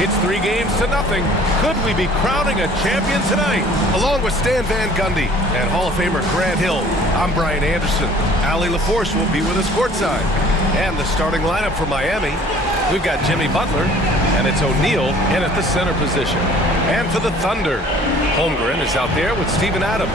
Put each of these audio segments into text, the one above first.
It's 3-0. Could we be crowning a champion tonight? Along with Stan Van Gundy and Hall of Famer Grant Hill, I'm Brian Anderson. Allie LaForce will be with us courtside. And the starting lineup for Miami, we've got Jimmy Butler, and it's O'Neal in at the center position. And for the Thunder, Holmgren is out there with Steven Adams.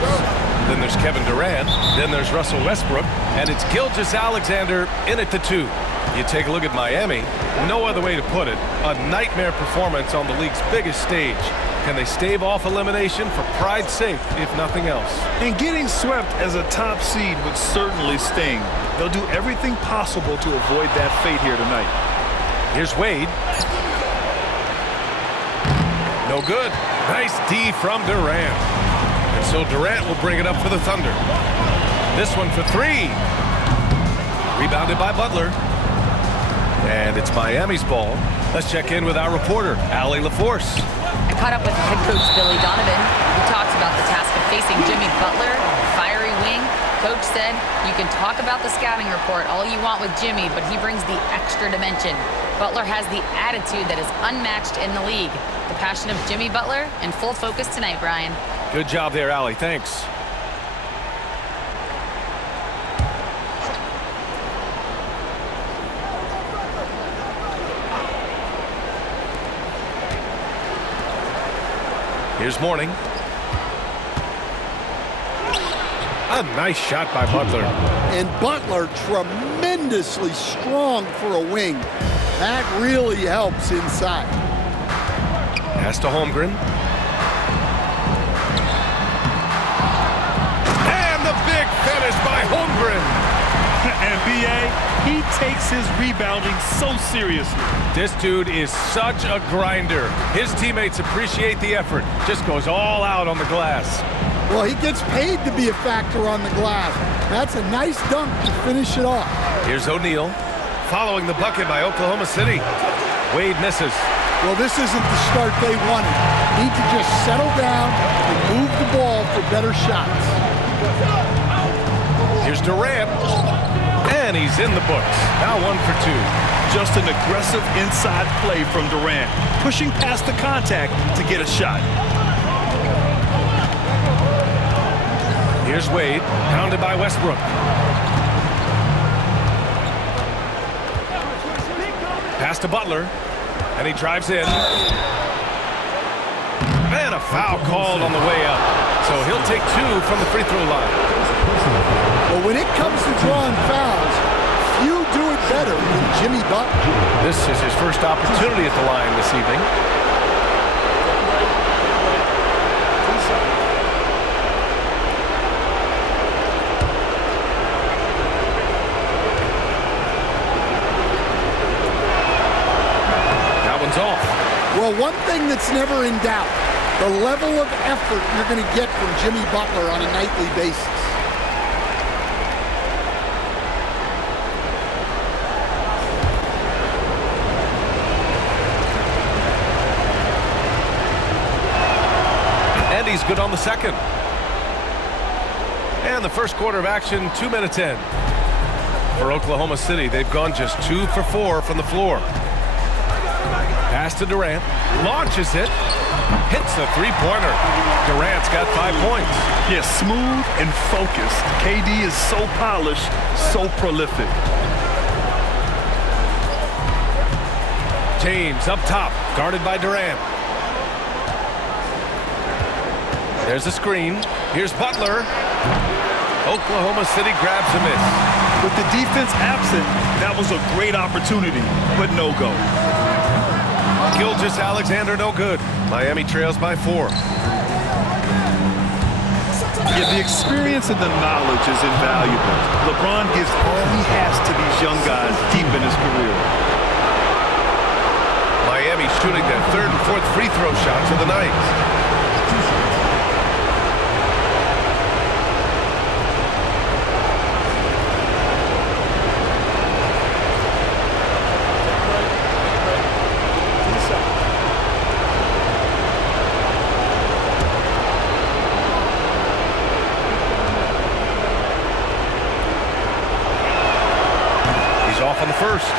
Then there's Kevin Durant. Then there's Russell Westbrook. And it's Gilgeous-Alexander in at the 2. You take a look at Miami, no other way to put it, a nightmare performance on the league's biggest stage. Can they stave off elimination for pride's sake, if nothing else? And getting swept as a top seed would certainly sting. They'll do everything possible to avoid that fate here tonight. Here's Wade. No good. Nice D from Durant. And so Durant will bring it up for the Thunder. This one for 3. Rebounded by Butler. And it's Miami's ball. Let's check in with our reporter, Allie LaForce. I caught up with head coach Billy Donovan. He talks about the task of facing Jimmy Butler, fiery wing. Coach said, you can talk about the scouting report all you want with Jimmy, but he brings the extra dimension. Butler has the attitude that is unmatched in the league. The passion of Jimmy Butler in full focus tonight, Brian. Good job there, Allie. Thanks. Here's Mourning. A nice shot by Butler. And Butler tremendously strong for a wing. That really helps inside. Pass to Holmgren. And the big finish by Holmgren. And B.A., he takes his rebounding so seriously. This dude is such a grinder. His teammates appreciate the effort. Just goes all out on the glass. Well, he gets paid to be a factor on the glass. That's a nice dunk to finish it off. Here's O'Neal, following the bucket by Oklahoma City. Wade misses. Well, this isn't the start they wanted. Need to just settle down and move the ball for better shots. Here's Durant. And he's in the books. Now 1 for 2. Just an aggressive inside play from Durant, pushing past the contact to get a shot. Here's Wade, pounded by Westbrook. Pass to Butler, and he drives in. And a foul called on the way up. So he'll take 2 from the free throw line. But when it comes to drawing fouls, few do it better than Jimmy Butler. This is his first opportunity at the line this evening. That one's off. Well, one thing that's never in doubt, the level of effort you're going to get from Jimmy Butler on a nightly basis. And he's good on the second. And the first quarter of action, 2 minutes in. For Oklahoma City, they've gone just 2 for 4 from the floor. Pass to Durant, launches it, hits the three-pointer. Durant's got 5 points. Yeah, smooth and focused. KD is so polished, so prolific. James up top, guarded by Durant. There's a screen. Here's Butler. Oklahoma City grabs a miss. With the defense absent, that was a great opportunity, but no go. Gilgeous-Alexander no good. Miami trails by 4. Yeah, the experience and the knowledge is invaluable. LeBron gives all he has to these young guys deep in his career. Miami shooting their 3rd and 4th free throw shots of the night. Off on the first.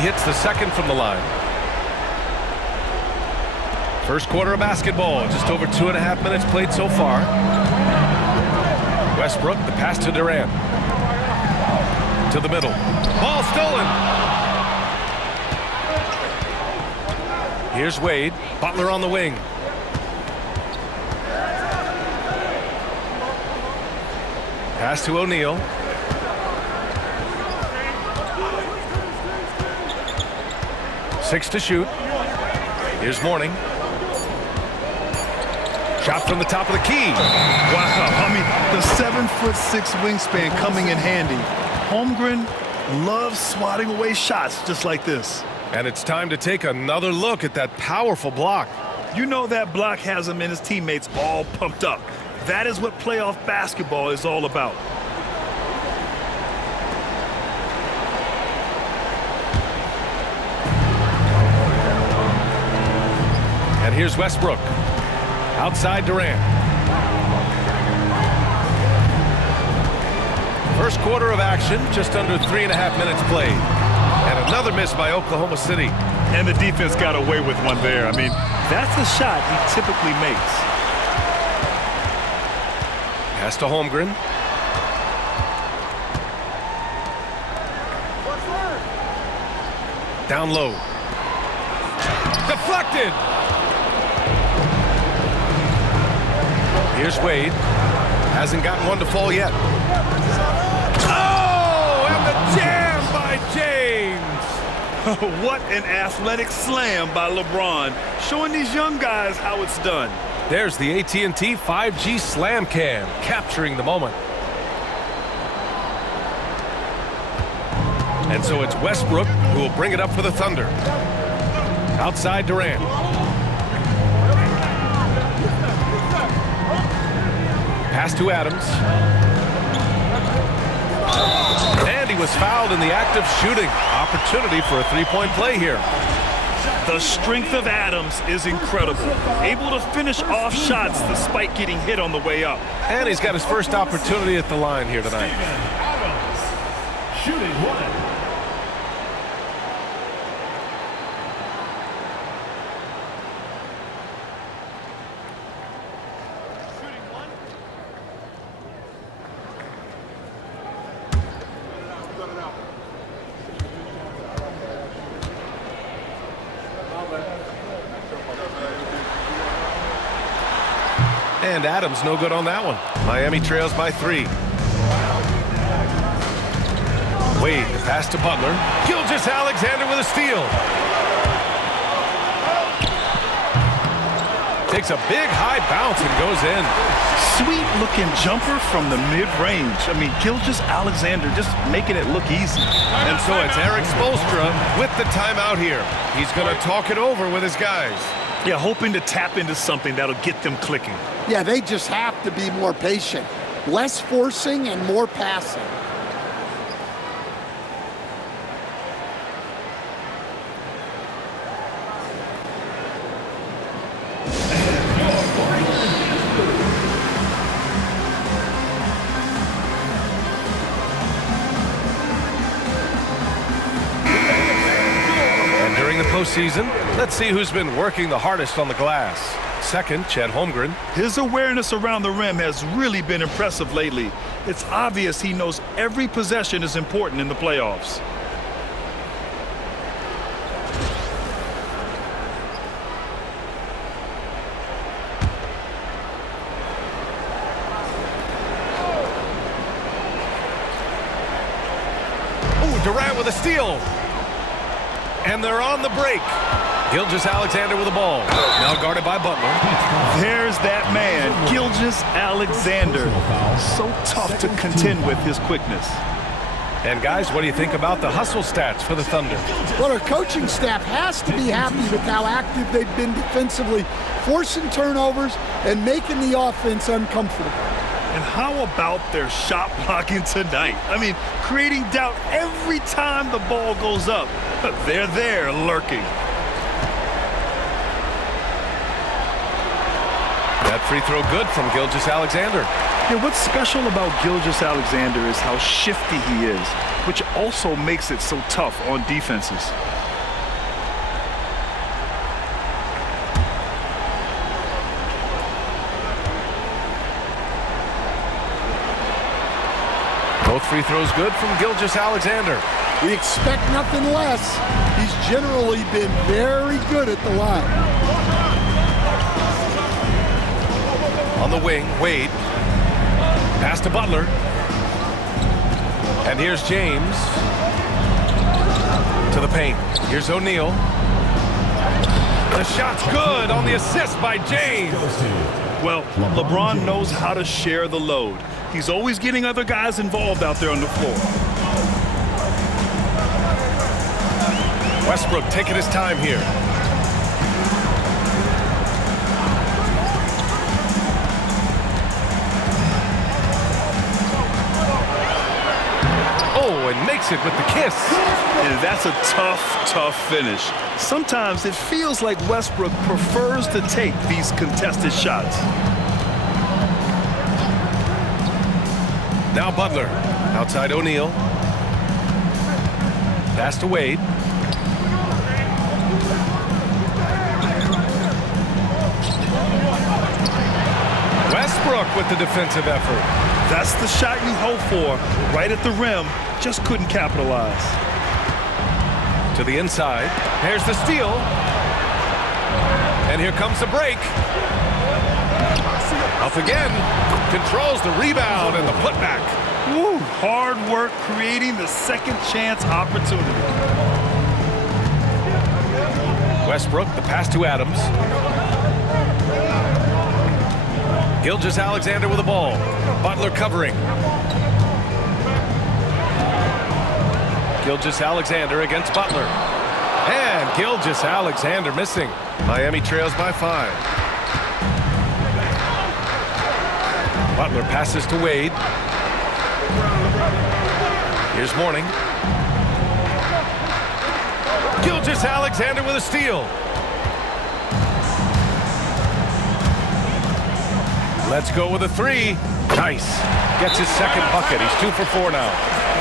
hits the second from the line. First quarter of basketball, just over 2.5 minutes played so far. Westbrook, the pass to Durant. To the middle. Ball stolen. Here's Wade. Butler on the wing. Pass to O'Neal. Six to shoot. Here's Mourning. Shot from the top of the key. Wow, I mean, the 7'6" wingspan coming in handy. Holmgren loves swatting away shots just like this. And it's time to take another look at that powerful block. You know that block has him and his teammates all pumped up. That is what playoff basketball is all about. And here's Westbrook. Outside Durant. First quarter of action, just under 3.5 minutes played. And another miss by Oklahoma City. And the defense got away with one there. I mean, that's a shot he typically makes. Pass to Holmgren. Down low. Deflected. Here's Wade. Hasn't gotten one to fall yet. Oh, and the jam by James. What an athletic slam by LeBron, showing these young guys how it's done. There's the AT&T 5G Slam Cam, capturing the moment. And so it's Westbrook who will bring it up for the Thunder. Outside Durant. Pass to Adams. And he was fouled in the act of shooting. Opportunity for a three-point play here. The strength of Adams is incredible. Able to finish off shots despite getting hit on the way up. And he's got his first opportunity at the line here tonight. Adams, shooting one. And Adams no good on that one. Miami trails by 3. Wade, the pass to Butler. Gilgeous-Alexander with a steal. Takes a big high bounce and goes in. Sweet looking jumper from the mid-range. I mean, Gilgeous-Alexander just making it look easy. And so it's Eric Spoelstra with the timeout here. He's going to talk it over with his guys. Yeah, hoping to tap into something that'll get them clicking. Yeah, they just have to be more patient. Less forcing and more passing. Postseason. Let's see who's been working the hardest on the glass. Second, Chet Holmgren. His awareness around the rim has really been impressive lately. It's obvious he knows every possession is important in the playoffs. Ooh, Durant with a steal. And they're on the break. Gilgeous-Alexander with the ball. Now guarded by Butler. There's that man, Gilgeous-Alexander. So tough to contend with his quickness. And guys, what do you think about the hustle stats for the Thunder? Well, our coaching staff has to be happy with how active they've been defensively, forcing turnovers and making the offense uncomfortable. And how about their shot blocking tonight? I mean, creating doubt every time the ball goes up. They're there lurking. That free throw good from Gilgeous-Alexander. Yeah, what's special about Gilgeous-Alexander is how shifty he is, which also makes it so tough on defenses. Both free throws good from Gilgeous-Alexander. We expect nothing less. He's generally been very good at the line. On the wing, Wade. Pass to Butler. And here's James. To the paint. Here's O'Neal. The shot's good on the assist by James. Well, LeBron knows how to share the load. He's always getting other guys involved out there on the floor. Westbrook taking his time here. Oh, and makes it with the kiss. And that's a tough finish. Sometimes it feels like Westbrook prefers to take these contested shots. Now Butler, outside O'Neal. Pass to Wade. Westbrook with the defensive effort. That's the shot you hope for, right at the rim, just couldn't capitalize. To the inside, here's the steal. And here comes the break. Up again, controls the rebound and the putback. Woo, hard work creating the second chance opportunity. Westbrook, the pass to Adams. Gilgeous-Alexander with the ball. Butler covering. Gilgeous-Alexander against Butler. And Gilgeous-Alexander missing. Miami trails by 5. Butler passes to Wade. Here's Mourning. Gilgeous-Alexander with a steal. Let's go with a 3. Nice. Gets his second bucket. He's 2 for 4 now.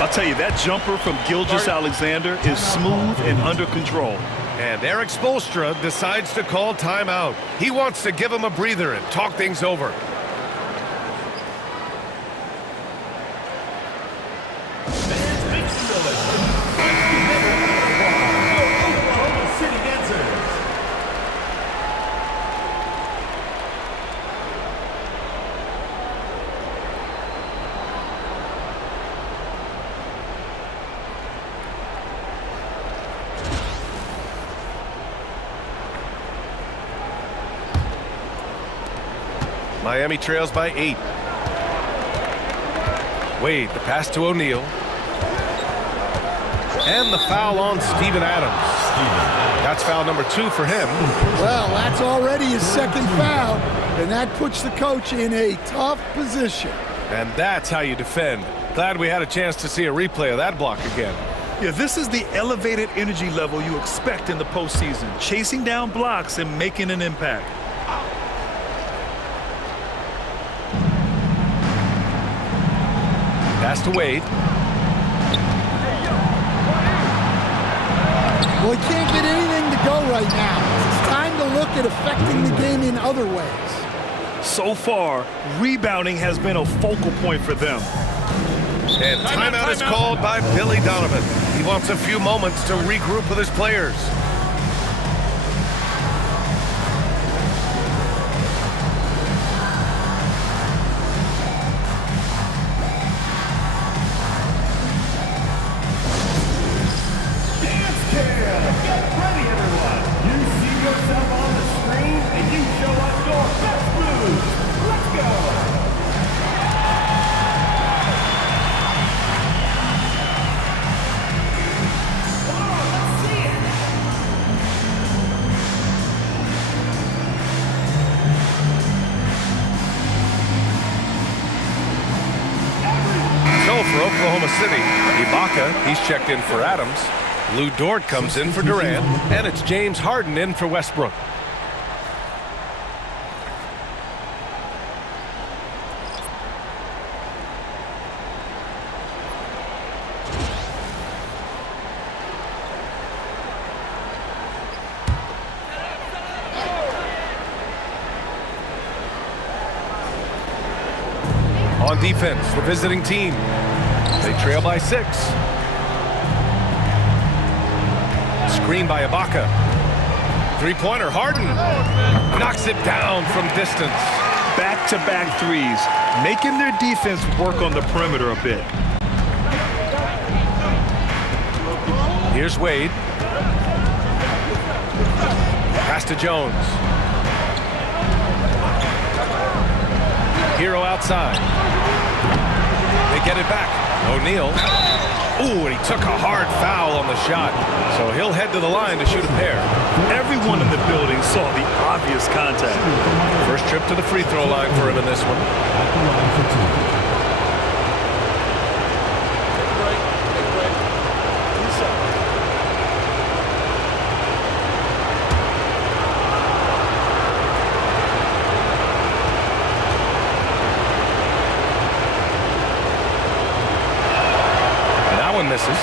I'll tell you, that jumper from Gilgeous-Alexander is smooth and under control. And Eric Spoelstra decides to call timeout. He wants to give him a breather and talk things over. Miami trails by 8. Wade, the pass to O'Neal. And the foul on Steven Adams. That's foul number 2 for him. Well, that's already his second foul, and that puts the coach in a tough position. And that's how you defend. Glad we had a chance to see a replay of that block again. Yeah, this is the elevated energy level you expect in the postseason, chasing down blocks and making an impact. Pass to Wade. Well, he can't get anything to go right now. It's time to look at affecting the game in other ways. So far, rebounding has been a focal point for them. And timeout is called by Billy Donovan. He wants a few moments to regroup with his players. For Oklahoma City, Ibaka, he's checked in for Adams. Lou Dort comes in for Durant, and it's James Harden in for Westbrook. On defense, the visiting team. They trail by 6. Screen by Ibaka. Three-pointer, Harden. Knocks it down from distance. Back-to-back threes, making their defense work on the perimeter a bit. Here's Wade. Pass to Jones. Hero outside. They get it back. O'Neal. Ooh, and he took a hard foul on the shot. So he'll head to the line to shoot a pair. Everyone in the building saw the obvious contact. First trip to the free throw line for him in this one. Misses.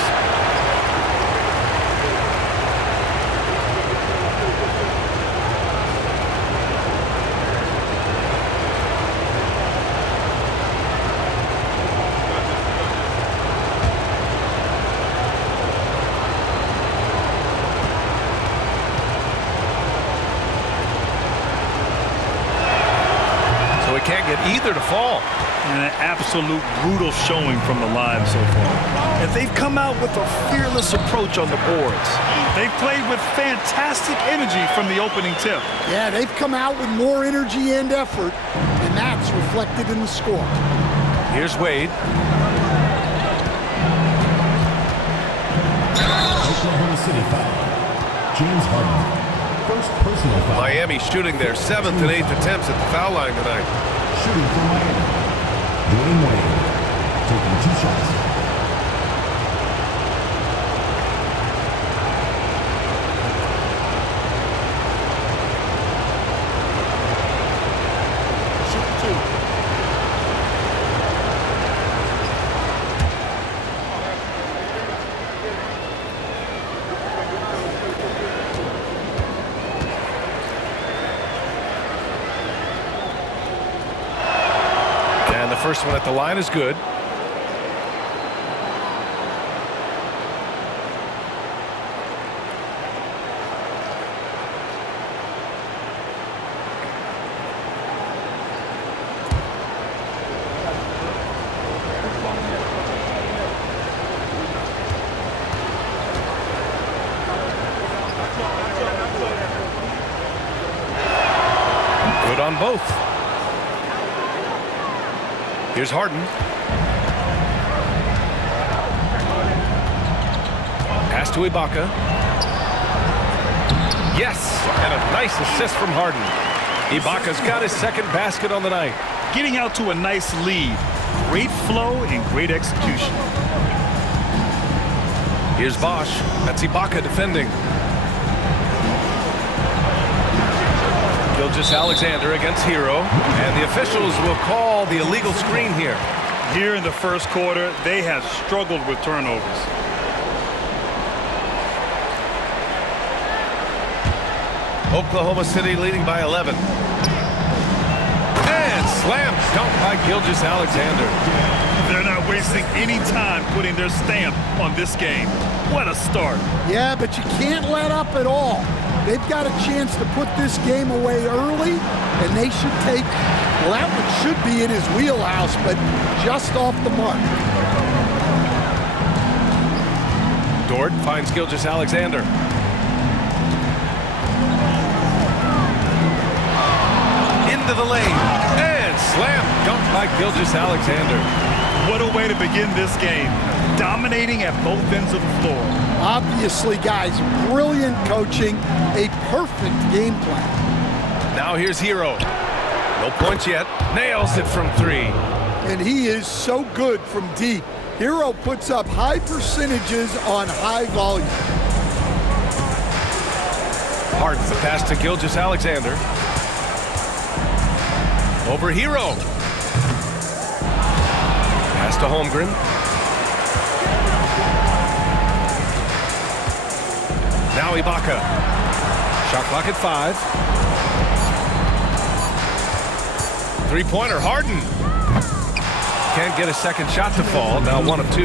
So he can't get either to fall. And an absolute brutal showing from the line so far. And they've come out with a fearless approach on the boards. They've played with fantastic energy from the opening tip. Yeah, they've come out with more energy and effort, and that's reflected in the score. Here's Wade. Oklahoma City foul. James Harden. First personal foul. Miami shooting their 7th and 8th attempts at the foul line tonight. Shooting for Miami. Dwayne Wade taking 2 shots. First one at the line is good. Good on both. Here's Harden. Pass to Ibaka. Yes, and a nice assist from Harden. Ibaka's got his second basket on the night. Getting out to a nice lead. Great flow and great execution. Here's Bosch. That's Ibaka defending. Gilgeous-Alexander against Hero, and the officials will call the illegal screen here. Here in the first quarter, they have struggled with turnovers. Oklahoma City leading by 11. And slam dunk by Gilgeous-Alexander. They're not wasting any time putting their stamp on this game. What a start. Yeah, but you can't let up at all. They've got a chance to put this game away early, and they should take, well, that one should be in his wheelhouse, but just off the mark. Dort finds Gilgeous-Alexander. Into the lane, and slam dunk by Gilgeous-Alexander. What a way to begin this game. Dominating at both ends of the floor. Obviously, guys, brilliant coaching, a perfect game plan. Now here's Hero. No points yet. Nails it from 3. And he is so good from deep. Hero puts up high percentages on high volume. Harden, the pass to Gilgeous-Alexander. Over Hero. Pass to Holmgren. Now Ibaka. Shot clock at 5. can't get a second shot to fall, now 1 of 2.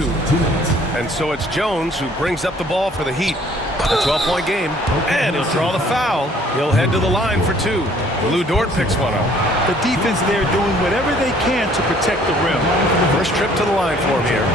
And so it's Jones who brings up the ball for the Heat. A 12-point game, and he'll draw the foul. He'll head to the line for 2. Lou Dort picks one up. The defense there doing whatever they can to protect the rim. First trip to the line for him here.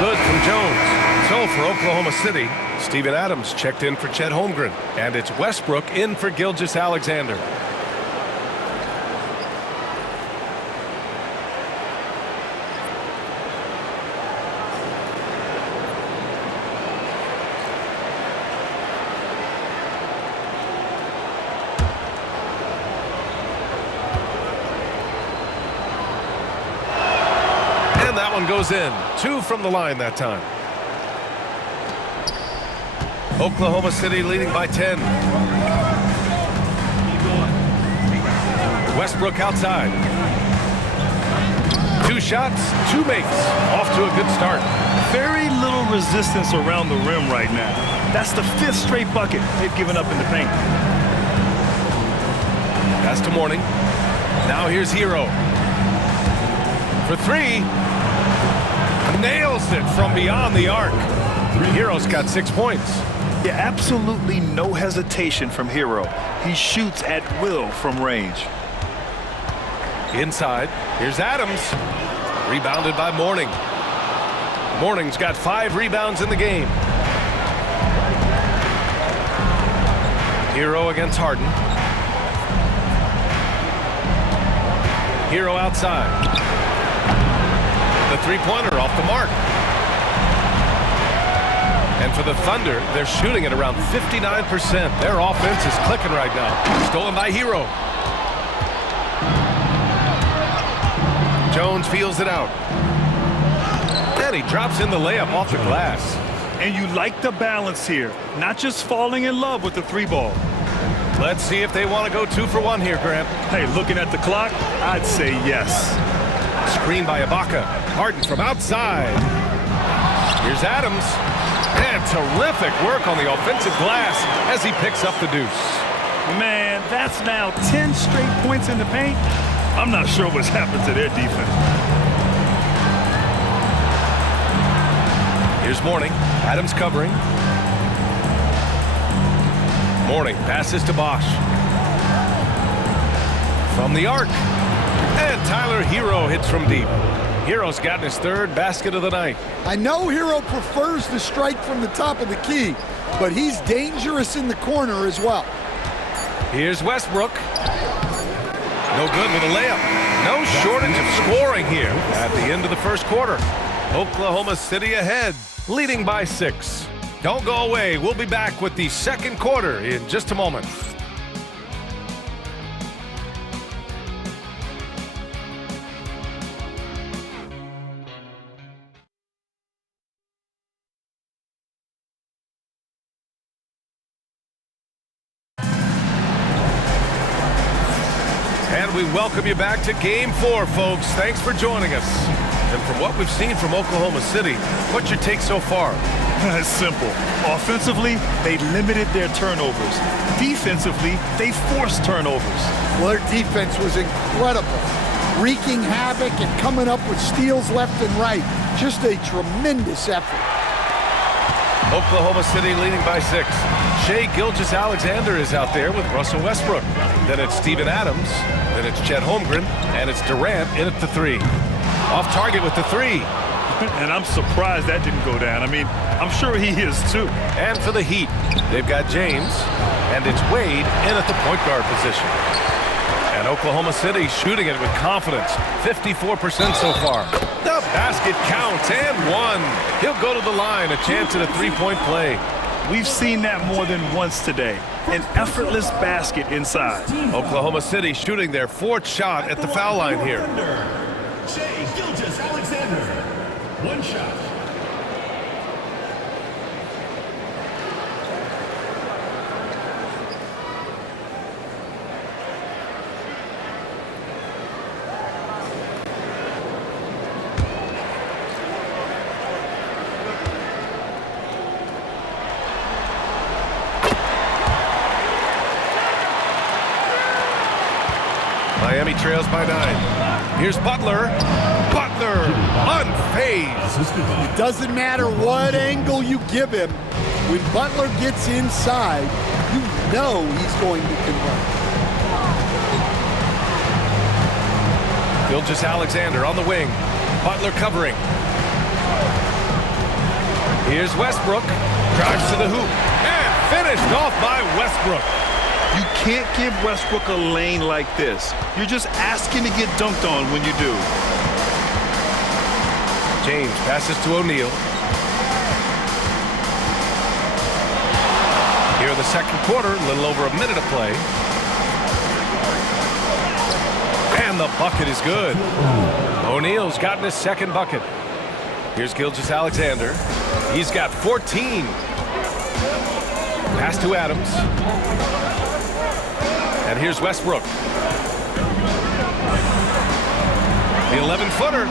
Good from Jones. So for Oklahoma City, Steven Adams checked in for Chet Holmgren. And it's Westbrook in for Gilgeous-Alexander. And that one goes in. 2 from the line that time. Oklahoma City leading by 10. Westbrook outside. 2 shots, 2 makes. Off to a good start. Very little resistance around the rim right now. That's the 5th straight bucket they've given up in the paint. Pass to Mourning. Now here's Hero. For 3. Nails it from beyond the arc. Hero's got 6 points. Yeah, absolutely no hesitation from Hero. He shoots at will from range. Inside, here's Adams. Rebounded by Mourning. Mourning's got 5 rebounds in the game. Hero against Harden. Hero outside. The three-pointer off the mark. And for the Thunder, they're shooting at around 59%. Their offense is clicking right now. Stolen by Hero. Jones feels it out. And he drops in the layup off the glass. And you like the balance here. Not just falling in love with the 3-ball. Let's see if they want to go 2 for 1 here, Grant. Hey, looking at the clock, I'd say yes. Screen by Ibaka. Harden from outside. Here's Adams. And terrific work on the offensive glass as he picks up the deuce. Man, that's now 10 straight points in the paint. I'm not sure what's happened to their defense. Here's Mourning. Adams covering. Mourning passes to Bosch. From the arc. And Tyler Hero hits from deep. Hero's gotten his 3rd basket of the night. I know Hero prefers to strike from the top of the key, but he's dangerous in the corner as well. Here's Westbrook. No good with a layup. No shortage of scoring here at the end of the first quarter. Oklahoma City ahead, leading by 6. Don't go away. We'll be back with the second quarter in just a moment. And we welcome you back to Game 4, folks. Thanks for joining us. And from what we've seen from Oklahoma City, what's your take so far? It's simple. Offensively, they limited their turnovers. Defensively, they forced turnovers. Well, their defense was incredible, wreaking havoc and coming up with steals left and right. Just a tremendous effort. Oklahoma City leading by 6. Shai Gilgeous-Alexander is out there with Russell Westbrook. Then it's Steven Adams. Then it's Chet Holmgren. And it's Durant in at the 3. Off target with the 3. And I'm surprised that didn't go down. I mean, I'm sure he is too. And for the Heat, they've got James. And it's Wade in at the point guard position. And Oklahoma City shooting it with confidence. 54% so far. The basket counts and 1. He'll go to the line. A chance at a 3-point play. We've seen that more than once today. An effortless basket inside. Oklahoma City shooting their 4th shot at the foul line here. Shai Gilgeous-Alexander. 1 shot. Miami trails by 9. Here's Butler. Butler, unfazed. It doesn't matter what angle you give him. When Butler gets inside, you know he's going to convert. Gilgeous-Alexander on the wing. Butler covering. Here's Westbrook. Drives to the hoop. And finished off by Westbrook. You can't give Westbrook a lane like this. You're just asking to get dunked on when you do. James passes to O'Neal. Here in the second quarter, a little over a minute of play. And the bucket is good. O'Neal's gotten his second bucket. Here's Gilgeous-Alexander. He's got 14. Pass to Adams. And here's Westbrook. The 11-footer.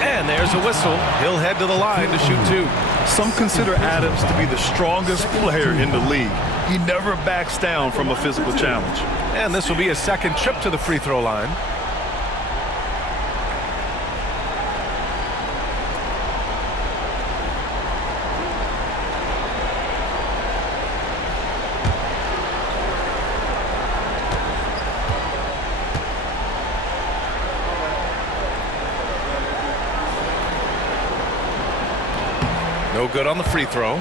And there's a whistle. He'll head to the line to shoot 2. Some consider Adams to be the strongest player in the league. He never backs down from a physical challenge. And this will be a second trip to the free throw line. No good on the free throw.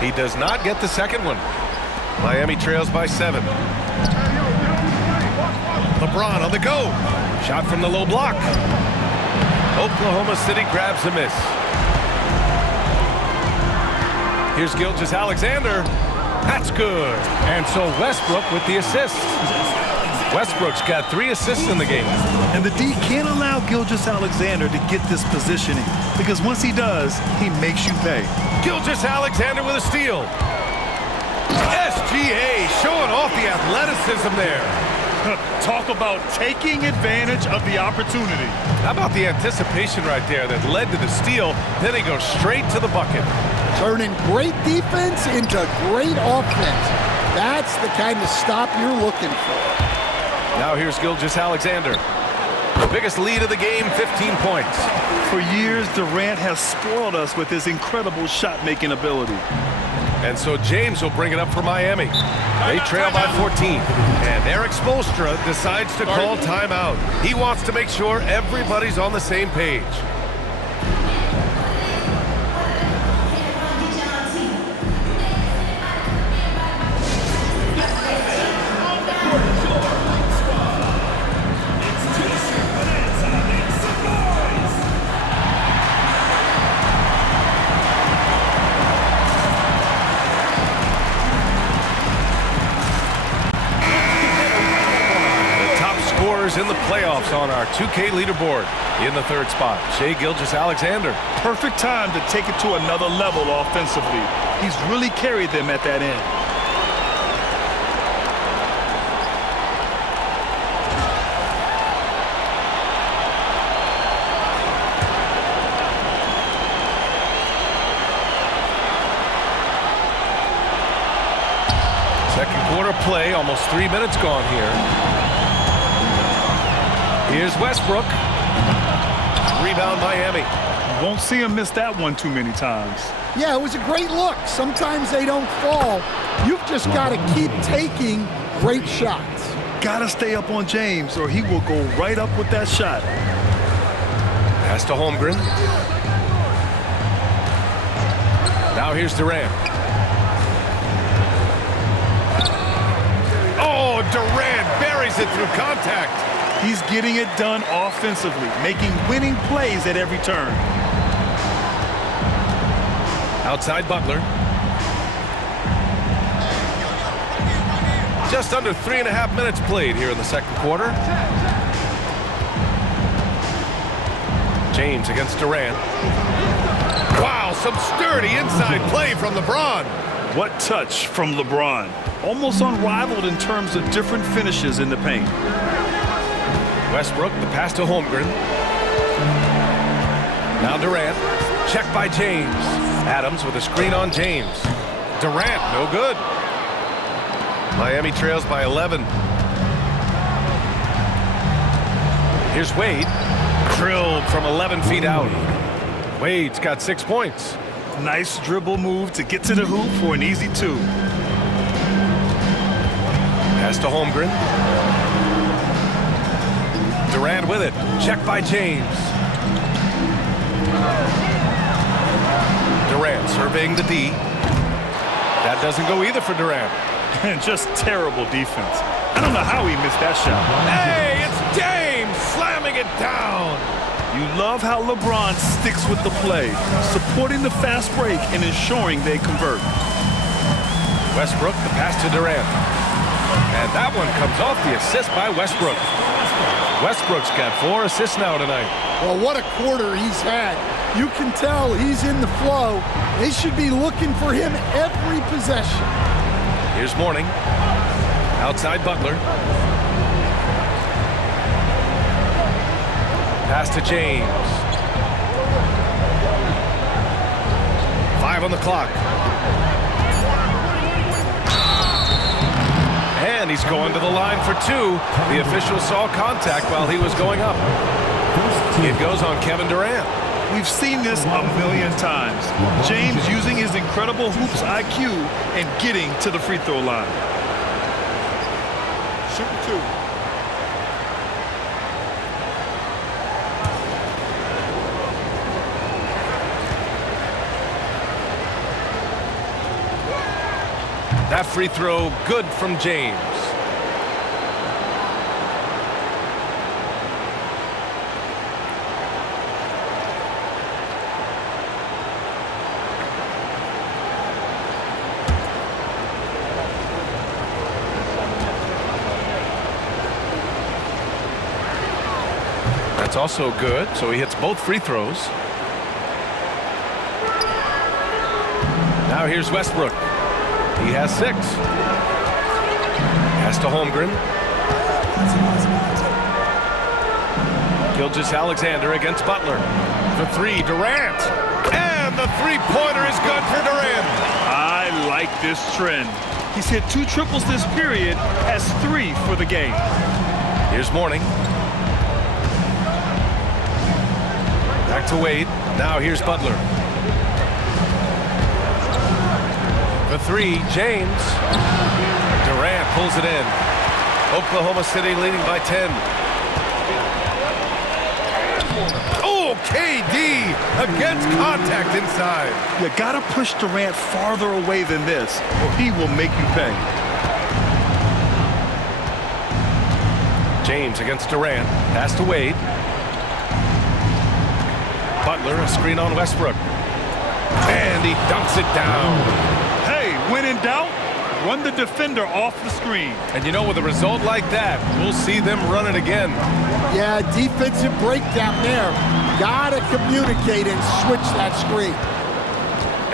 He does not get the second one. Miami trails by 7. LeBron on the go. Shot from the low block. Oklahoma City grabs a miss. Here's Gilgeous-Alexander. That's good. And so Westbrook with the assist. Westbrook's got 3 assists in the game. And the D can't allow Gilgeous-Alexander to get this positioning, because once he does, he makes you pay. Gilgeous-Alexander with a steal. SGA showing off the athleticism there. Talk about taking advantage of the opportunity. How about the anticipation right there that led to the steal? Then he goes straight to the bucket. Turning great defense into great offense. That's the kind of stop you're looking for. Now here's Gilgeous-Alexander. The biggest lead of the game, 15 points. For years, Durant has spoiled us with his incredible shot-making ability. And so James will bring it up for Miami. They trail by 14. And Eric Spoelstra decides to call timeout. He wants to make sure everybody's on the same page. In the playoffs on our 2K leaderboard. In the third spot, Shai Gilgeous-Alexander. Perfect time to take it to another level offensively. He's really carried them at that end. Second quarter play, almost 3 minutes gone here. Here's Westbrook. Rebound Miami. Won't see him miss that one too many times. Yeah, it was a great look. Sometimes they don't fall. You've just got to keep taking great shots. Got to stay up on James or he will go right up with that shot. Pass to Holmgren. Now here's Durant. Oh, Durant buries it through contact. He's getting it done offensively, making winning plays at every turn. Outside Butler. Just under 3.5 minutes played here in the second quarter. James against Durant. Wow, some sturdy inside play from LeBron. What touch from LeBron. Almost unrivaled in terms of different finishes in the paint. Westbrook, the pass to Holmgren. Now Durant. Check by James. Adams with a screen on James. Durant, no good. Miami trails by 11. Here's Wade. Drilled from 11 feet out. Wade's got 6 points. Nice dribble move to get to the hoop for an easy 2. Pass to Holmgren. Durant with it. Check by James. Durant surveying the D. That doesn't go either for Durant. And just terrible defense. I don't know how he missed that shot. Hey, it's James slamming it down. You love how LeBron sticks with the play, supporting the fast break and ensuring they convert. Westbrook, the pass to Durant. And that one comes off the assist by Westbrook. Westbrook's got 4 assists now tonight. Well, what a quarter he's had. You can tell he's in the flow. They should be looking for him every possession. Here's Mourning. Outside Butler. Pass to James. 5 on the clock. And he's going to the line for 2. The official saw contact while he was going up. It goes on Kevin Durant. We've seen this a million times. James using his incredible hoops IQ and getting to the free throw line. Shooting 2. That free throw good from James. That's also good, so he hits both free throws. Now here's Westbrook. He has 6. Pass to Holmgren. Gilgeous-Alexander against Butler. The 3, Durant. And the three-pointer is good for Durant. I like this trend. He's hit 2 triples this period, has 3 for the game. Here's Mourning. Back to Wade. Now here's Butler. The 3, James. Durant pulls it in. Oklahoma City leading by 10. Oh, KD against contact inside. You gotta push Durant farther away than this, or he will make you pay. James against Durant. Pass to Wade. Butler, a screen on Westbrook. And he dunks it down. When in doubt, run the defender off the screen. And you know, with a result like that, we'll see them run it again. Yeah, defensive breakdown there. Gotta communicate and switch that screen.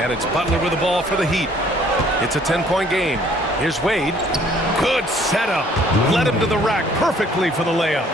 And it's Butler with the ball for the Heat. It's a 10-point game. Here's Wade. Good setup. Led him to the rack perfectly for the layup.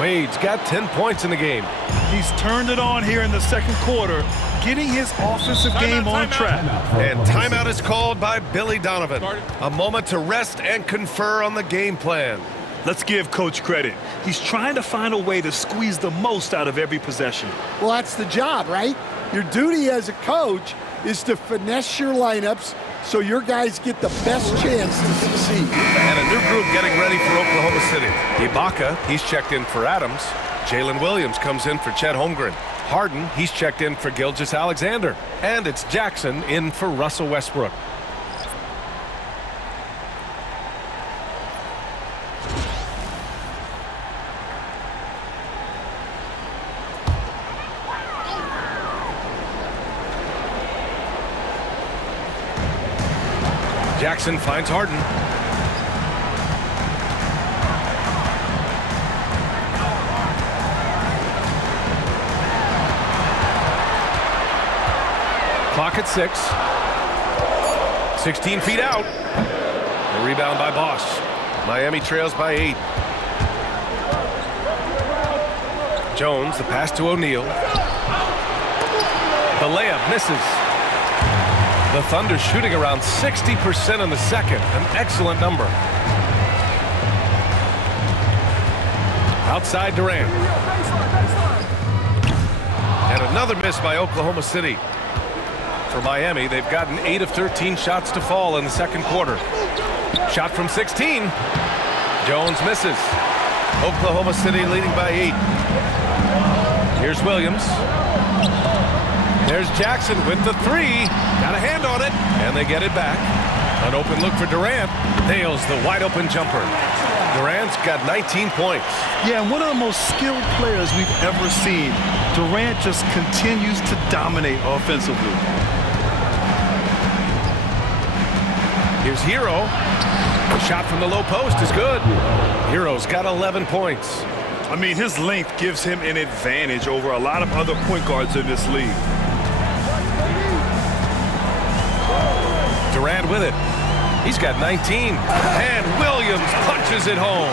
Wade's got 10 points in the game. He's turned it on here in the second quarter, getting his offensive game on track. And timeout is called by Billy Donovan. A moment to rest and confer on the game plan. Let's give Coach credit. He's trying to find a way to squeeze the most out of every possession. Well, that's the job, right? Your duty as a coach is to finesse your lineups so your guys get the best chance to succeed. And a new group getting ready for Oklahoma City. Ibaka, he's checked in for Adams. Jalen Williams comes in for Chet Holmgren. Harden, he's checked in for Gilgeous-Alexander. And it's Jackson in for Russell Westbrook. Jackson finds Harden. Clock at 6. 16 feet out. The rebound by Bosch. Miami trails by 8. Jones, the pass to O'Neal. The layup misses. The Thunder shooting around 60% in the second. An excellent number. Outside Durant. And another miss by Oklahoma City. For Miami, they've gotten 8 of 13 shots to fall in the second quarter. Shot from 16. Jones misses. Oklahoma City leading by 8. Here's Williams. There's Jackson with the 3. Got a hand on it, and they get it back. An open look for Durant. Nails the wide open jumper. Durant's got 19 points. Yeah, and one of the most skilled players we've ever seen. Durant just continues to dominate offensively. Here's Hero. The shot from the low post is good. Hero's got 11 points. I mean, his length gives him an advantage over a lot of other point guards in this league. Durant with it. He's got 19. And Williams punches it home.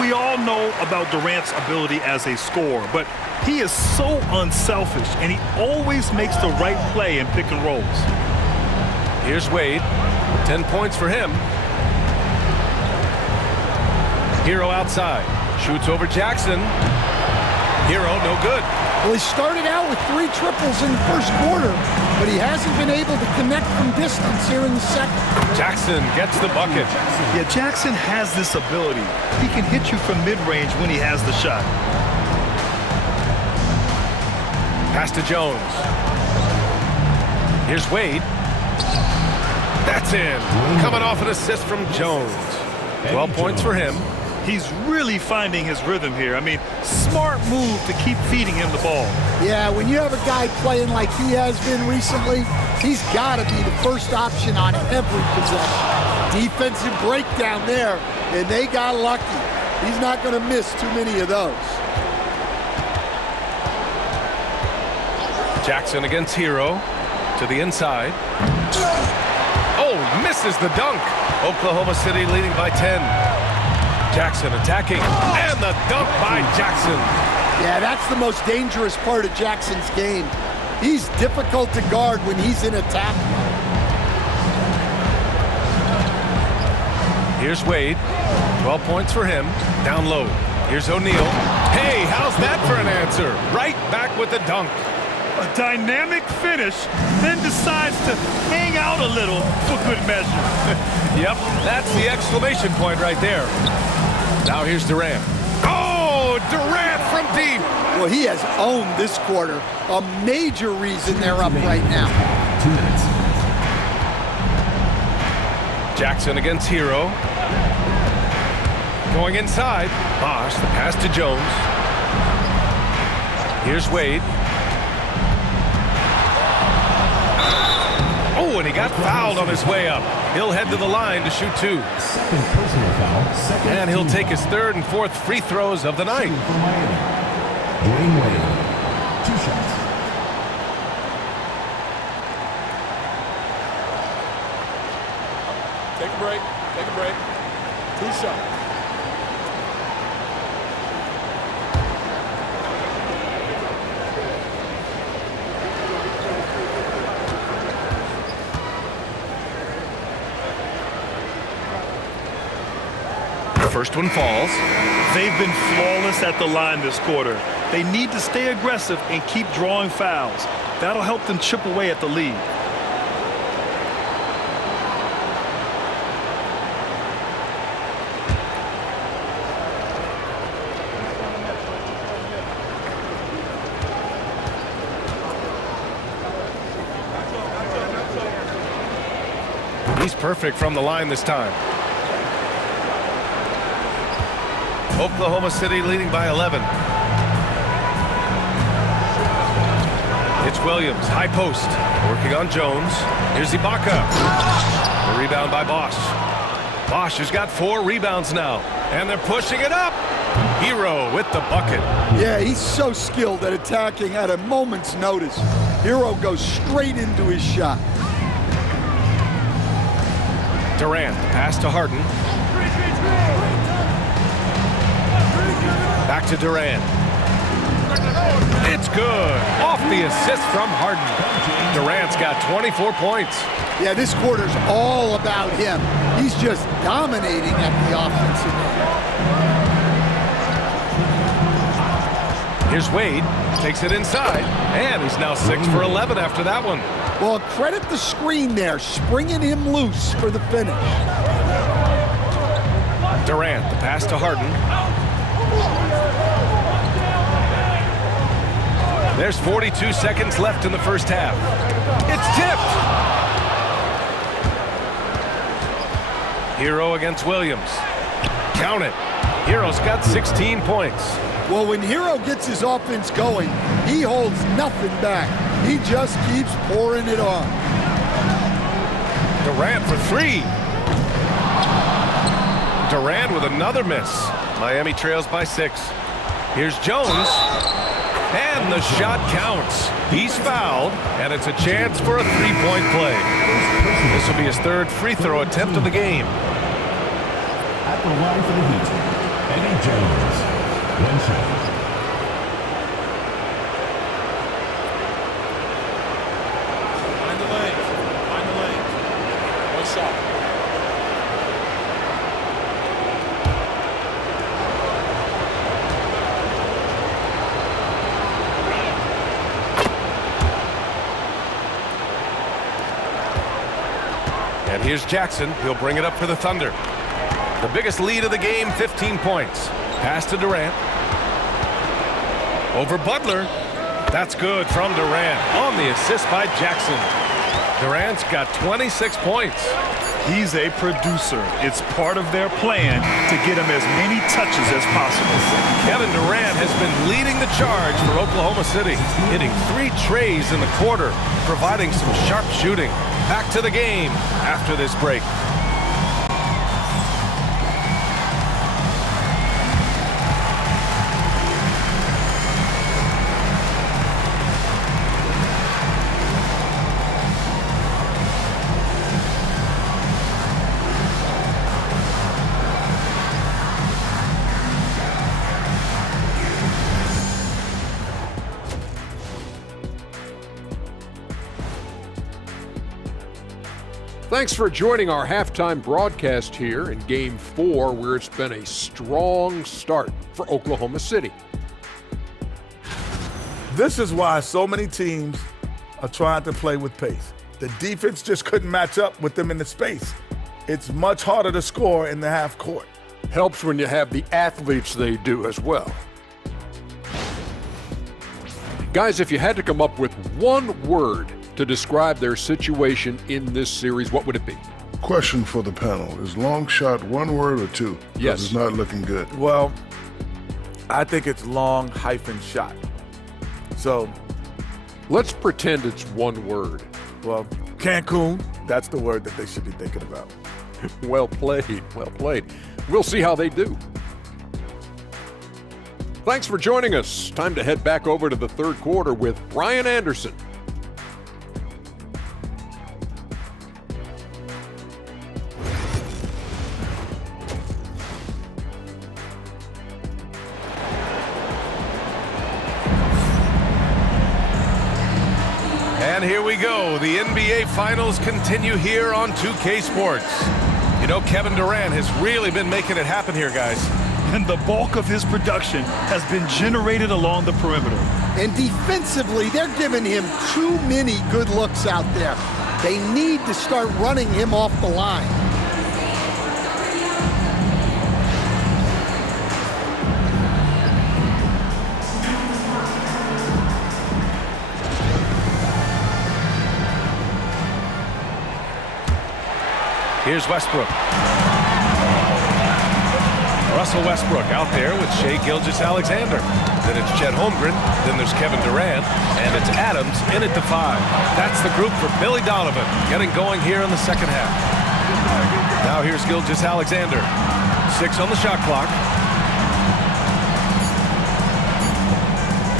We all know about Durant's ability as a scorer, but he is so unselfish, and he always makes the right play in pick and rolls. Here's Wade. 10 points for him. Hero outside. Shoots over Jackson. Hero, no good. Well, he started out with 3 triples in the first quarter, but he hasn't been able to connect from distance here in the second. Jackson gets the bucket. Yeah, Jackson has this ability. He can hit you from mid-range when he has the shot. Pass to Jones. Here's Wade. That's in. Coming off an assist from Jones. 12 points for him. He's really finding his rhythm here. I mean, smart move to keep feeding him the ball. Yeah, when you have a guy playing like he has been recently, he's got to be the first option on every possession. Defensive breakdown there, and they got lucky. He's not going to miss too many of those. Jackson against Hero. To the inside. Oh, misses the dunk. Oklahoma City leading by 10. Jackson attacking, and the dunk by Jackson. Yeah, that's the most dangerous part of Jackson's game. He's difficult to guard when he's in attack mode. Here's Wade. 12 points for him. Down low. Here's O'Neal. Hey, how's that for an answer? Right back with the dunk. A dynamic finish, then decides to hang out a little for good measure. Yep, that's the exclamation point right there. Now here's Durant. Oh, Durant from deep. Well, he has owned this quarter. A major reason they're up right now. 2 minutes. Jackson against Hero. Going inside. Bosch, the pass to Jones. Here's Wade. Oh, and he got fouled on his way up. He'll head to the line to shoot 2. Second personal foul. And he'll take his 3rd and 4th free throws of the night. For Miami. Dwayne Wade. 2 shots. Take a break. Take a break. 2 shots. First one falls. They've been flawless at the line this quarter. They need to stay aggressive and keep drawing fouls. That'll help them chip away at the lead. He's perfect from the line this time. Oklahoma City leading by 11. It's Williams, high post, working on Jones. Here's Ibaka. The rebound by Bosch. Bosch has got 4 rebounds now. And they're pushing it up. Hero with the bucket. Yeah, he's so skilled at attacking at a moment's notice. Hero goes straight into his shot. Durant, pass to Harden. Back to Durant. It's good. Off the assist from Harden. Durant's got 24 points. Yeah, this quarter's all about him. He's just dominating at the offensive end. Here's Wade. Takes it inside. And he's now 6 for 11 after that one. Well, credit the screen there, springing him loose for the finish. Durant, the pass to Harden. There's 42 seconds left in the first half. It's tipped. Hero against Williams. Count it. Hero's got 16 points. Well, when Hero gets his offense going, he holds nothing back. He just keeps pouring it on. Durant for 3. Durant with another miss. Miami trails by 6. Here's Jones. And the shot counts. He's fouled, and it's a chance for a three-point play. This will be his 3rd free throw attempt of the game. At the line for the Heat, Eddie Jones. 1 shot. Find the lane. Find the lane. 1 shot. And here's Jackson. He'll bring it up for the Thunder. The biggest lead of the game, 15 points. Pass to Durant. Over Butler. That's good from Durant on the assist by Jackson. Durant's got 26 points. He's a producer. It's part of their plan to get him as many touches as possible. Kevin Durant has been leading the charge for Oklahoma City, hitting 3 trays in the quarter, providing some sharp shooting. Back to the game after this break. Thanks for joining our halftime broadcast here in Game 4, where it's been a strong start for Oklahoma City. This is why so many teams are trying to play with pace. The defense just couldn't match up with them in the space. It's much harder to score in the half court. Helps when you have the athletes they do as well. Guys, if you had to come up with one word to describe their situation in this series, what would it be? Question for the panel. Is long shot one word or two? Yes. It's not looking good. Well, I think it's long hyphen shot. So, Let's pretend it's one word. well, Cancun, that's the word that they should be thinking about. Well played, well played. We'll see how they do. Thanks for joining us. Time to head back over to the third quarter with Brian Anderson. And here we go. The NBA Finals continue here on 2K Sports. You know, Kevin Durant has really been making it happen here, guys. And the bulk of his production has been generated along the perimeter. And defensively, they're giving him too many good looks out there. They need to start running him off the line. Here's Westbrook. Russell Westbrook out there with Shai Gilgeous-Alexander. Then it's Chet Holmgren. Then there's Kevin Durant. And it's Adams in at the 5. That's the group for Billy Donovan getting going here in the second half. Now here's Gilgeous-Alexander. 6 on the shot clock.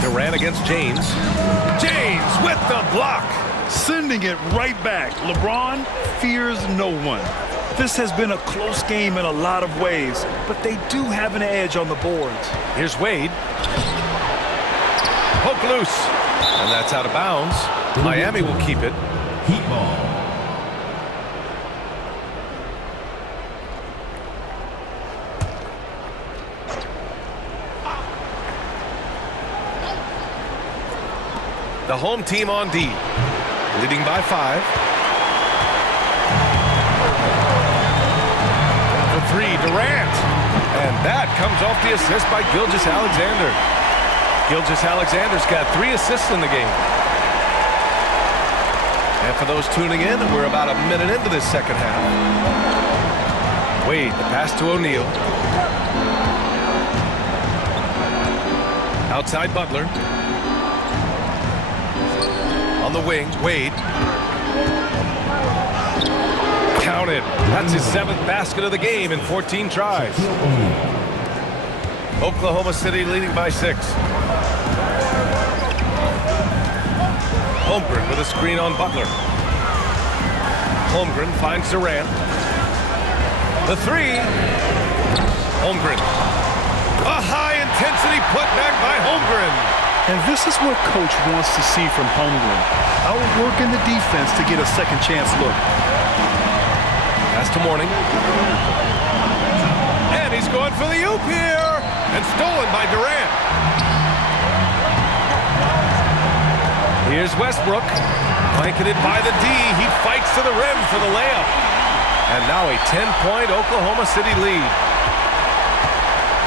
Durant against James. James with the block. Sending it right back. LeBron fears no one. This has been a close game in a lot of ways, but they do have an edge on the boards. Here's Wade. Poke loose. And that's out of bounds. Miami will keep it. Heat ball. The home team on D, leading by 5. The 3, Durant. And that comes off the assist by Gilgeous-Alexander. Gilgeous-Alexander's got 3 assists in the game. And for those tuning in, we're about a minute into this second half. Wade, the pass to O'Neal. Outside Butler. On the wing, Wade. Counted. That's his 7th basket of the game in 14 tries. Oklahoma City leading by 6. Holmgren with a screen on Butler. Holmgren finds Durant. The 3. Holmgren. A high-intensity putback by Holmgren. And this is what Coach wants to see from Holmgren. Outworking the defense to get a second chance look. Pass to Mourning. And he's going for the oop here. And stolen by Durant. Here's Westbrook. Blanketed by the D. He fights to the rim for the layup. And now a 10-point Oklahoma City lead.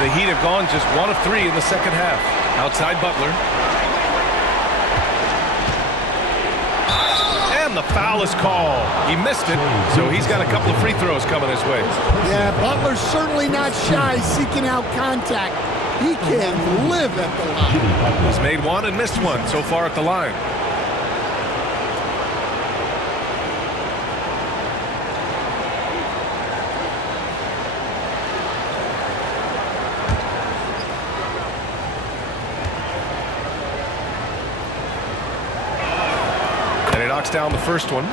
The Heat have gone just 1 of 3 in the second half. Outside Butler. And the foul is called. He missed it, so he's got a couple of free throws coming his way. Yeah, Butler's certainly not shy seeking out contact. He can live at the line. He's made 1 and missed 1 so far at the line. And he knocks down the first one.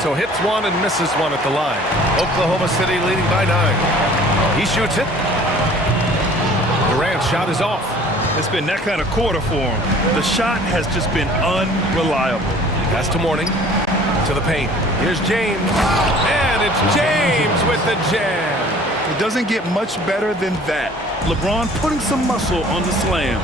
So hits 1 and misses 1 at the line. Oklahoma City leading by 9. He shoots it. Durant's shot is off. It's been that kind of quarter for him. The shot has just been unreliable. Pass to Mourning. To the paint. Here's James. And it's James with the jam. It doesn't get much better than that. LeBron putting some muscle on the slam.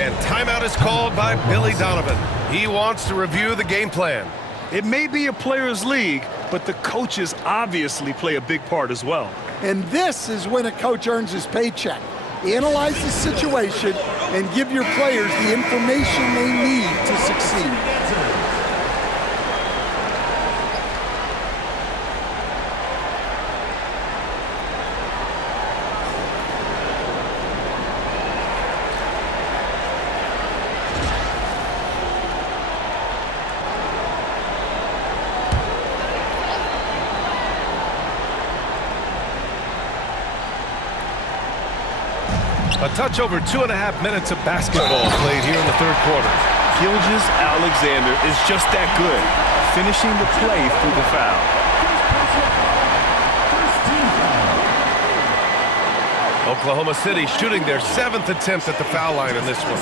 And timeout is called by Billy Donovan. He wants to review the game plan. It may be a players' league, but the coaches obviously play a big part as well. And this is when a coach earns his paycheck. Analyze the situation and give your players the information they need to succeed. A touch over 2.5 minutes of basketball played here in the third quarter. Gilgeous-Alexander is just that good, finishing the play through the foul. Oklahoma City shooting their 7th attempt at the foul line in this one.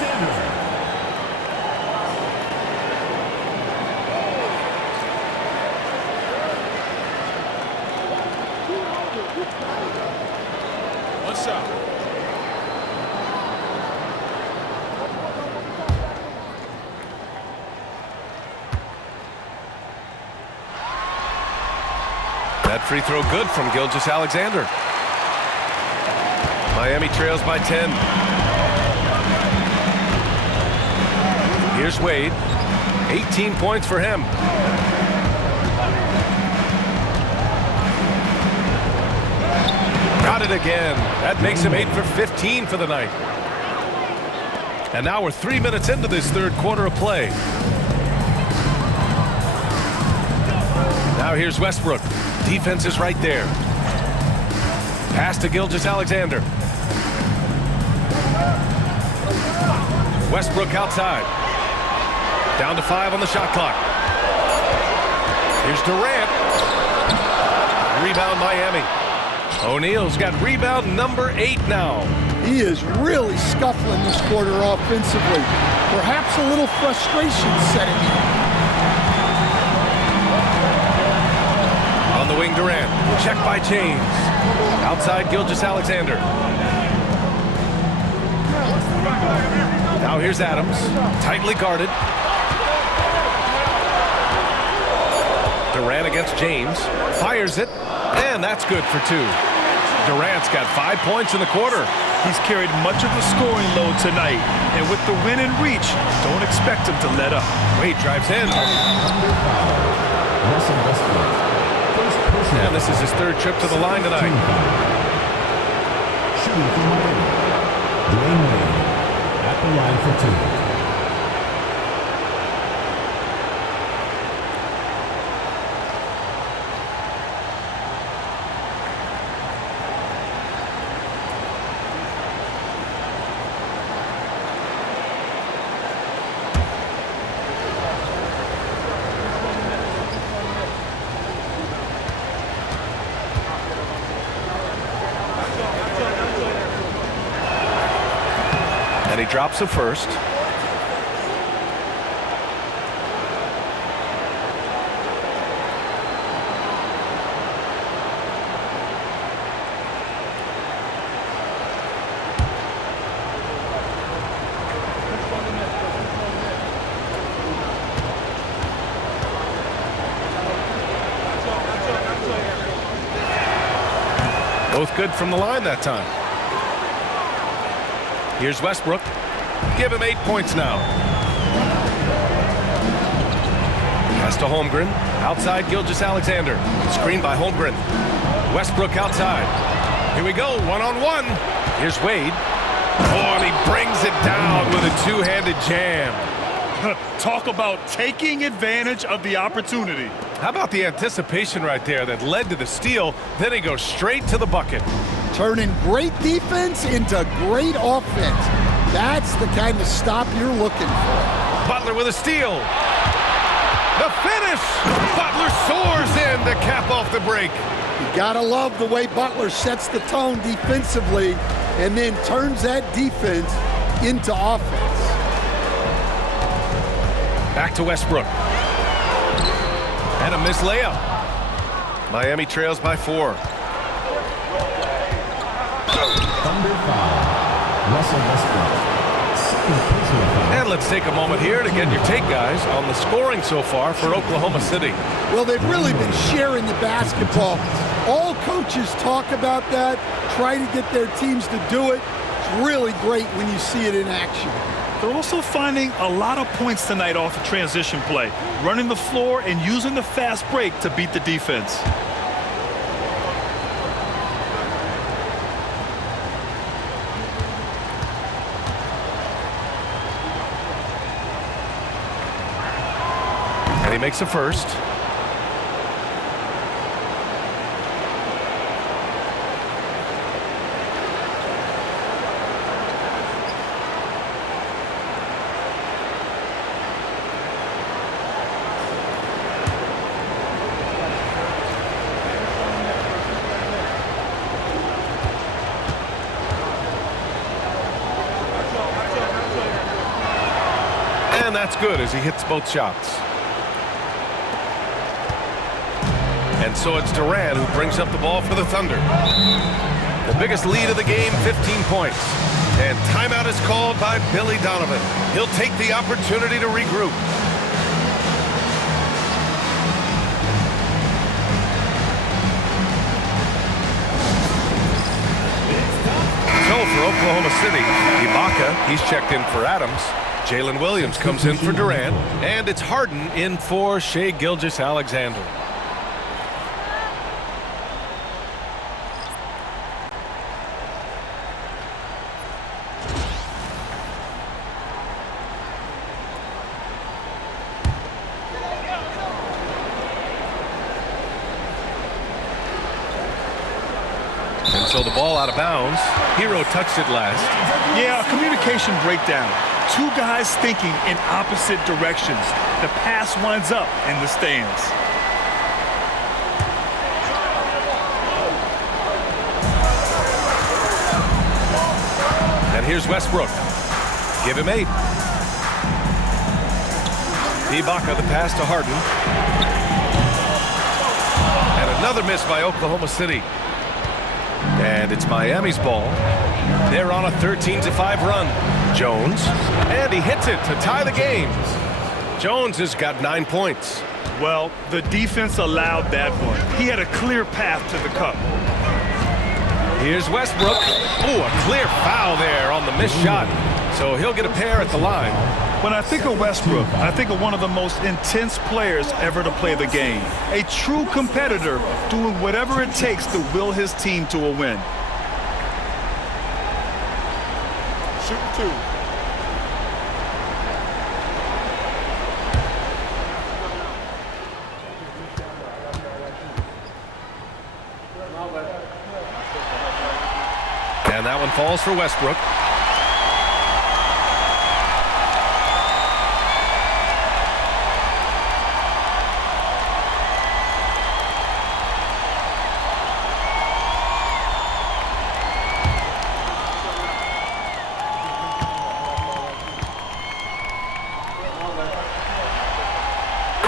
One shot. That free throw good from Gilgeous-Alexander. Miami trails by 10. Here's Wade. 18 points for him. Got it again. That makes him 8 for 15 for the night. And now we're 3 minutes into this third quarter of play. Now here's Westbrook. Defense is right there. Pass to Gilgeous-Alexander. Westbrook outside. Down to 5 on the shot clock. Here's Durant. Rebound Miami. O'Neal's got rebound number 8 now. He is really scuffling this quarter offensively. Perhaps a little frustration setting in. On the wing, Durant. Check by James. Outside, Gilgeous-Alexander. Now here's Adams. Tightly guarded. Durant against James. Fires it. And that's good for 2. Durant's got 5 points in the quarter. He's carried much of the scoring load tonight. And with the win in reach, don't expect him to let up. Wade drives in. And this is his 3rd trip to the line tonight. Shooting from Miami, Dwayne Wade at the line for 2. And he drops the first. Both good from the line that time. Here's Westbrook. Give him 8 points now. Pass to Holmgren. Outside, Gilgeous-Alexander. Screen by Holmgren. Westbrook outside. Here we go, one-on-one. Here's Wade. Oh, and he brings it down with a two-handed jam. Talk about taking advantage of the opportunity. How about the anticipation right there that led to the steal? Then he goes straight to the bucket. Turning great defense into great offense. That's the kind of stop you're looking for. Butler with a steal. The finish! Butler soars in to cap off the break. You gotta love the way Butler sets the tone defensively and then turns that defense into offense. Back to Westbrook. And a missed layup. Miami trails by 4. Thunder foul. Russell Westbrook. And let's take a moment here to get your take, guys, on the scoring so far for Oklahoma City. Well, they've really been sharing the basketball. All coaches talk about that, try to get their teams to do it. It's really great when you see it in action. They're also finding a lot of points tonight off of transition play, running the floor and using the fast break to beat the defense. And he makes a first. And that's good as he hits both shots. And so it's Durant who brings up the ball for the Thunder. The biggest lead of the game, 15 points. And timeout is called by Billy Donovan. He'll take the opportunity to regroup. So for Oklahoma City, Ibaka, he's checked in for Adams. Jalen Williams comes in for Durant. And it's Harden in for Shai Gilgeous-Alexander. So the ball out of bounds. Hero touched it last. Yeah, a communication breakdown. Two guys thinking in opposite directions. The pass winds up in the stands. And here's Westbrook. Give him 8. Ibaka the pass to Harden. And another miss by Oklahoma City. And it's Miami's ball. They're on a 13-5 run. Jones. And he hits it to tie the game. Jones has got 9 points. Well, the defense allowed that one. He had a clear path to the cup. Here's Westbrook. Oh, a clear foul there on the missed shot. So he'll get a pair at the line. When I think of Westbrook, I think of one of the most intense players ever to play the game. A true competitor doing whatever it takes to will his team to a win. Shooting 2. And that one falls for Westbrook.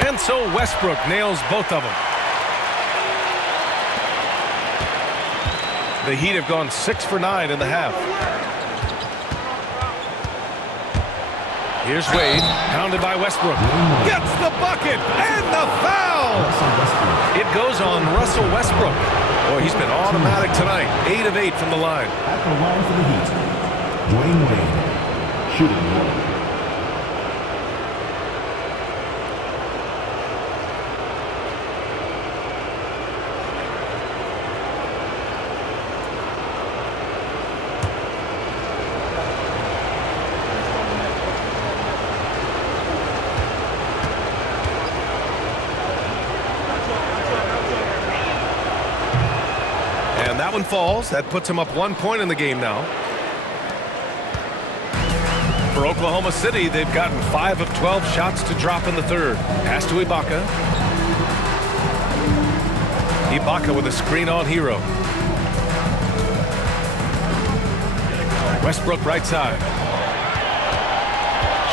And so Westbrook nails both of them. The Heat have gone 6 for 9 in the half. Here's Wade, pounded by Westbrook. Gets the bucket and the foul! It goes on Russell Westbrook. Boy, he's been automatic tonight. 8 of 8 from the line. At the line for the Heat, Dwayne Wade, shooting 1. That one falls. That puts him up 1 point in the game now. For Oklahoma City, they've gotten 5 of 12 shots to drop in the third. Pass to Ibaka. Ibaka with a screen on Hero. Westbrook right side.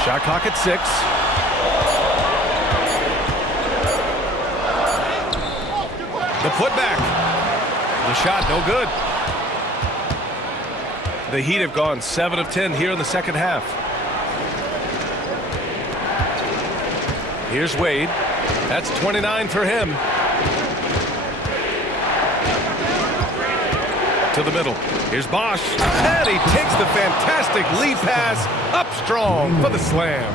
Shot clock at 6. The putback. The shot, no good. The Heat have gone 7 of 10 here in the second half. Here's Wade. That's 29 for him. To the middle. Here's Bosch. And he takes the fantastic lead pass up strong for the slam.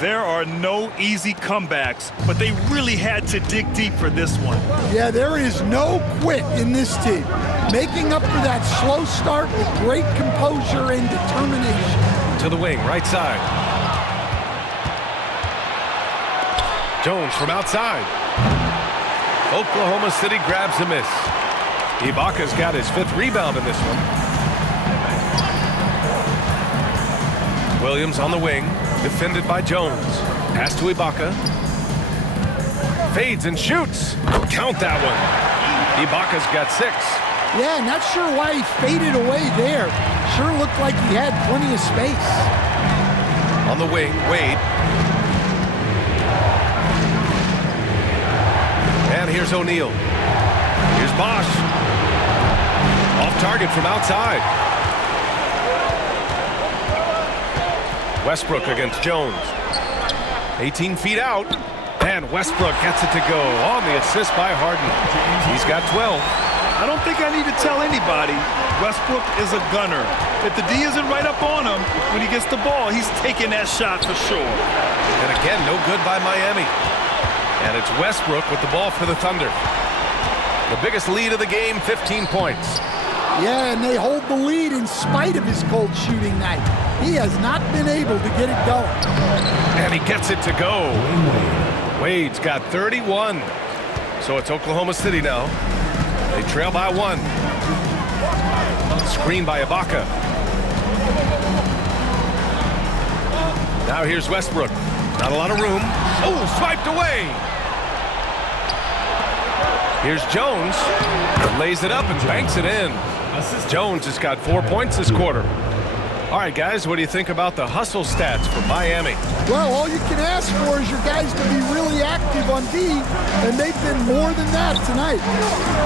There are no easy comebacks, but they really had to dig deep for this one. Yeah, there is no quit in this team. Making up for that slow start with great composure and determination. To the wing, right side. Jones from outside. Oklahoma City grabs a miss. Ibaka's got his 5th rebound in this one. Williams on the wing. Defended by Jones. Pass to Ibaka. Fades and shoots. Count that one. Ibaka's got 6. Yeah, not sure why he faded away there. Sure looked like he had plenty of space. On the wing, Wade. And here's O'Neal. Here's Bosch. Off target from outside. Westbrook against Jones. 18 feet out. And Westbrook gets it to go on the assist by Harden. He's got 12. I don't think I need to tell anybody Westbrook is a gunner. If the D isn't right up on him, when he gets the ball, he's taking that shot for sure. And again, no good by Miami. And it's Westbrook with the ball for the Thunder. The biggest lead of the game, 15 points. Yeah, and they hold the lead in spite of his cold shooting night. He has not been able to get it going. And he gets it to go. Wade's got 31. So it's Oklahoma City now. They trail by 1. Screen by Ibaka. Now here's Westbrook. Not a lot of room. Oh, swiped away. Here's Jones. Lays it up and banks it in. Jones has got 4 points this quarter. All right, guys, what do you think about the hustle stats for Miami? Well, all you can ask for is your guys to be really active on D, and they've been more than that tonight.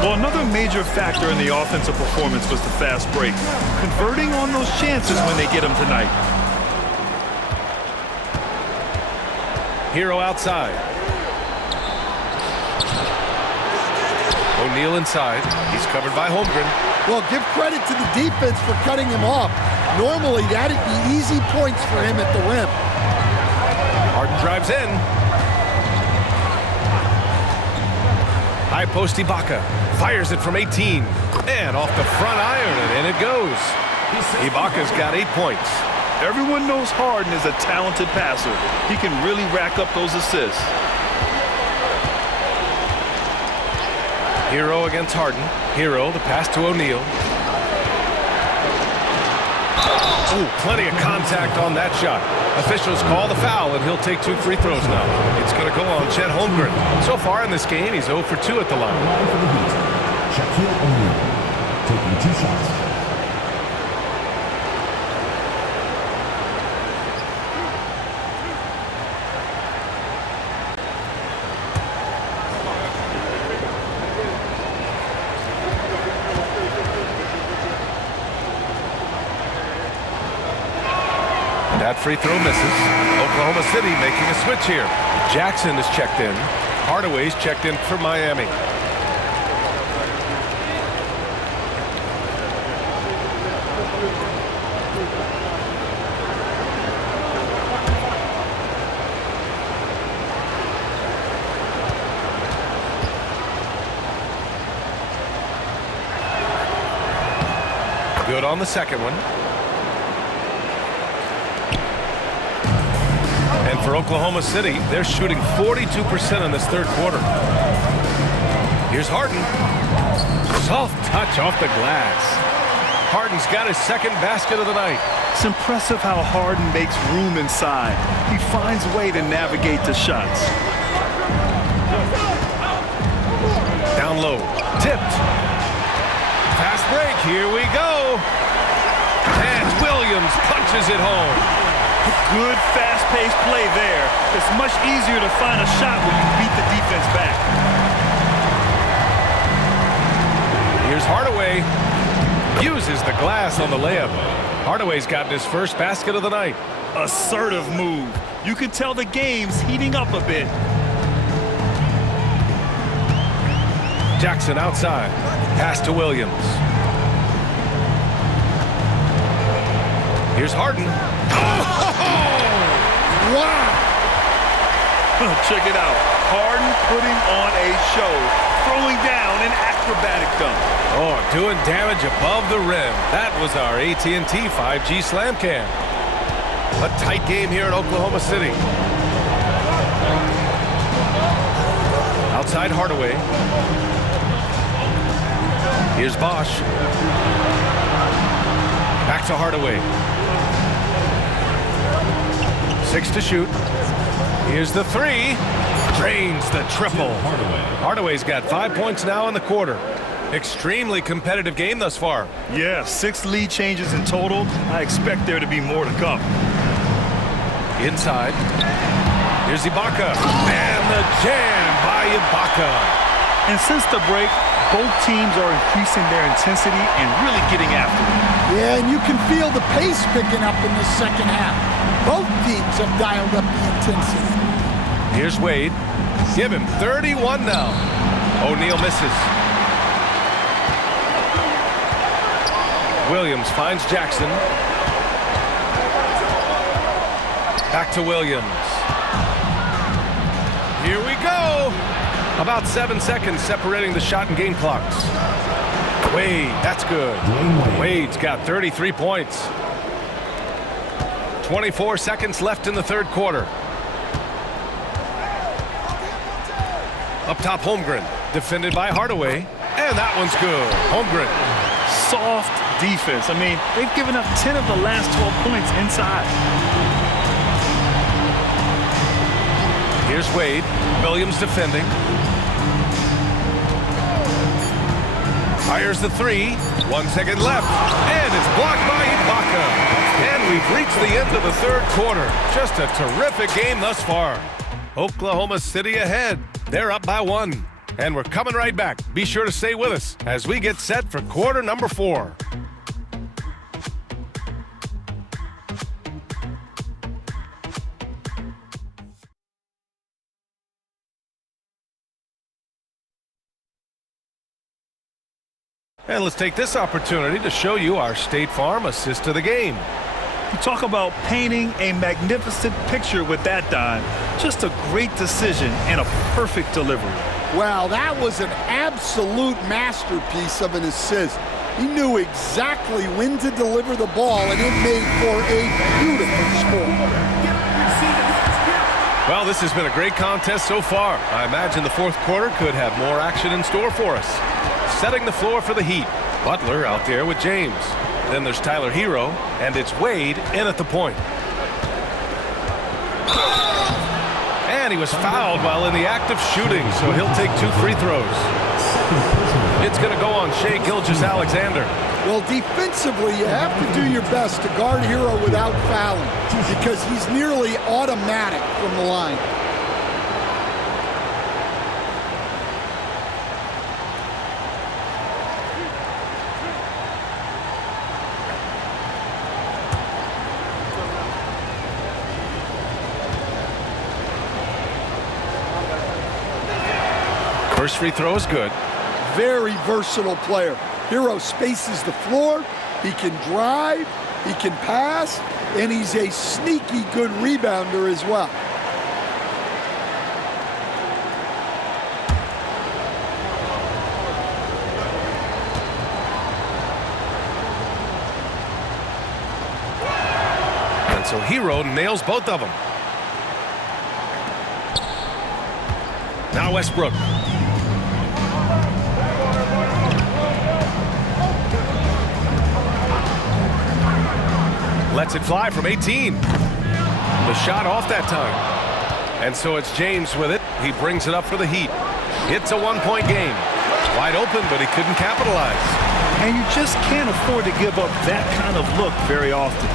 Well, another major factor in the offensive performance was the fast break. Converting on those chances when they get them tonight. Hero outside. O'Neal inside. He's covered by Holmgren. Well, give credit to the defense for cutting him off. Normally, that'd be easy points for him at the rim. Harden drives in. High post Ibaka. Fires it from 18. And off the front iron, and in it goes. Ibaka's got 8 points. Everyone knows Harden is a talented passer. He can really rack up those assists. Hero against Harden. Hero, the pass to O'Neal. Ooh, plenty of contact on that shot. Officials call the foul, and he'll take 2 free throws now. It's going to go on Chet Holmgren. So far in this game, he's 0 for 2 at the line. Line for the Heat. Shaquille O'Neal taking 2 shots. That free throw misses. Oklahoma City making a switch here. Jackson is checked in. Hardaway's checked in for Miami. Good on the second one. And for Oklahoma City, they're shooting 42% in this third quarter. Here's Harden. Soft touch off the glass. Harden's got his second basket of the night. It's impressive how Harden makes room inside. He finds a way to navigate the shots. Down low. Tipped. Fast break. Here we go. And Williams punches it home. Good fast-paced play there. It's much easier to find a shot when you beat the defense back. Here's Hardaway. Uses the glass on the layup. Hardaway's gotten his first basket of the night. Assertive move. You can tell the game's heating up a bit. Jackson outside. Pass to Williams. Here's Harden. Wow! Check it out. Harden putting on a show. Throwing down an acrobatic dunk. Oh, doing damage above the rim. That was our AT&T 5G Slam Cam. A tight game here in Oklahoma City. Outside Hardaway. Here's Bosch. Back to Hardaway. 6 to shoot. Here's the 3. Drains the triple. Hardaway's got 5 points now in the quarter. Extremely competitive game thus far. Yeah, 6 lead changes in total. I expect there to be more to come. Inside. Here's Ibaka. And the jam by Ibaka. And since the break, both teams are increasing their intensity and really getting after it. Yeah, and you can feel the pace picking up in the second half. Both teams have dialed up the intensity. Here's Wade. Give him 31 now. O'Neal misses. Williams finds Jackson. Back to Williams. Here we go. About 7 seconds separating the shot and game clocks. Wade, that's good. Wade's got 33 points. 24 seconds left in the third quarter. Up top, Holmgren, defended by Hardaway, and that one's good. Holmgren soft defense. I mean, they've given up 10 of the last 12 points inside. Here's Wade. Williams defending. Fires the three. 1 second left. And it's blocked by Ibaka. And we've reached the end of the third quarter. Just a terrific game thus far. Oklahoma City ahead. They're up by 1. And we're coming right back. Be sure to stay with us as we get set for quarter number 4. And let's take this opportunity to show you our State Farm assist to the game. You talk about painting a magnificent picture with that dime. Just a great decision and a perfect delivery. Wow, that was an absolute masterpiece of an assist. He knew exactly when to deliver the ball, and it made for a beautiful score. Well, this has been a great contest so far. I imagine the fourth quarter could have more action in store for us. Setting the floor for the Heat. Butler out there with James. Then there's Tyler Hero, and it's Wade in at the point. And he was fouled while in the act of shooting, so he'll take 2 free throws. It's going to go on Shai Gilgeous-Alexander. Well, defensively, you have to do your best to guard Hero without fouling because he's nearly automatic from the line. First free throw is good. Very versatile player. Hero spaces the floor, he can drive, he can pass, and he's a sneaky good rebounder as well. And so Hero nails both of them. Now Westbrook. Lets it fly from 18. The shot off that time. And so it's James with it. He brings it up for the Heat. It's a 1-point game. Wide open, but he couldn't capitalize. And you just can't afford to give up that kind of look very often.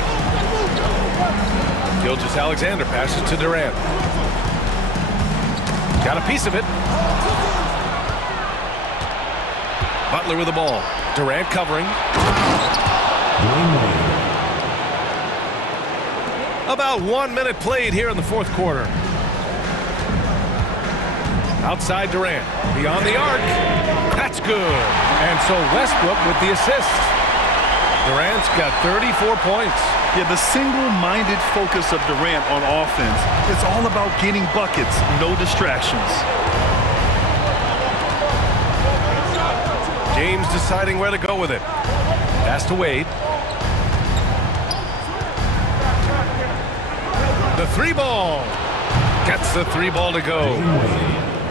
Gilgeous-Alexander passes to Durant. Got a piece of it. Butler with the ball. Durant covering. About 1 minute played here in the fourth quarter. Outside Durant. Beyond the arc. That's good. And so Westbrook with the assist. Durant's got 34 points. Yeah, the single-minded focus of Durant on offense, it's all about getting buckets, no distractions. James deciding where to go with it. Pass to Wade. The 3-ball. Gets the 3-ball to go.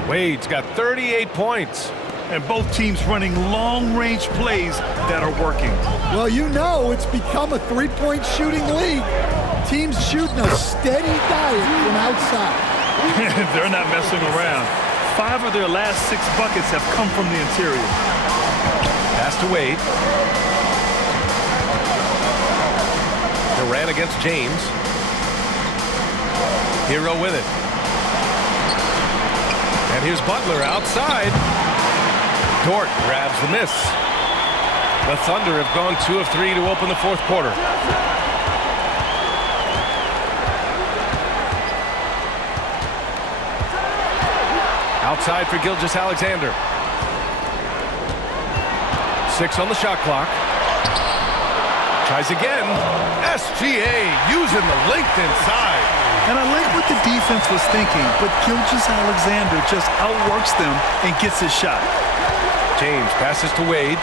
Wade's got 38 points. And both teams running long-range plays that are working. Well, you know it's become a three-point shooting league. Teams shooting a steady diet from outside. They're not messing around. 5 of their last 6 buckets have come from the interior. Pass to Wade. Durant against James. Hero with it. And here's Butler outside. Dort grabs the miss. The Thunder have gone 2 of 3 to open the fourth quarter. Outside for Gilgeous-Alexander. 6 on the shot clock. Tries again. SGA using the length inside. And I like what the defense was thinking, but Gilgeous-Alexander just outworks them and gets his shot. James passes to Wade.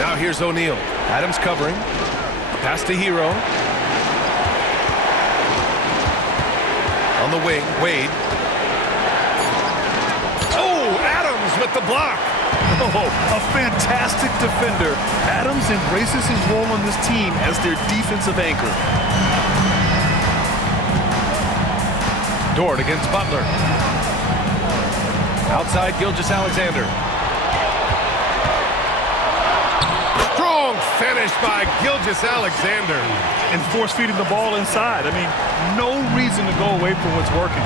Now here's O'Neal. Adams covering. Pass to Hero. On the wing, Wade. Oh, Adams with the block. Oh, a fantastic defender. Adams embraces his role on this team as their defensive anchor. Dort against Butler. Outside Gilgeous-Alexander. Strong finish by Gilgeous-Alexander. And force-feeding the ball inside. I mean, no reason to go away from what's working.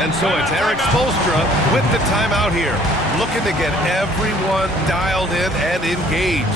And so it's Eric Spoelstra with the timeout here, looking to get everyone dialed in and engaged.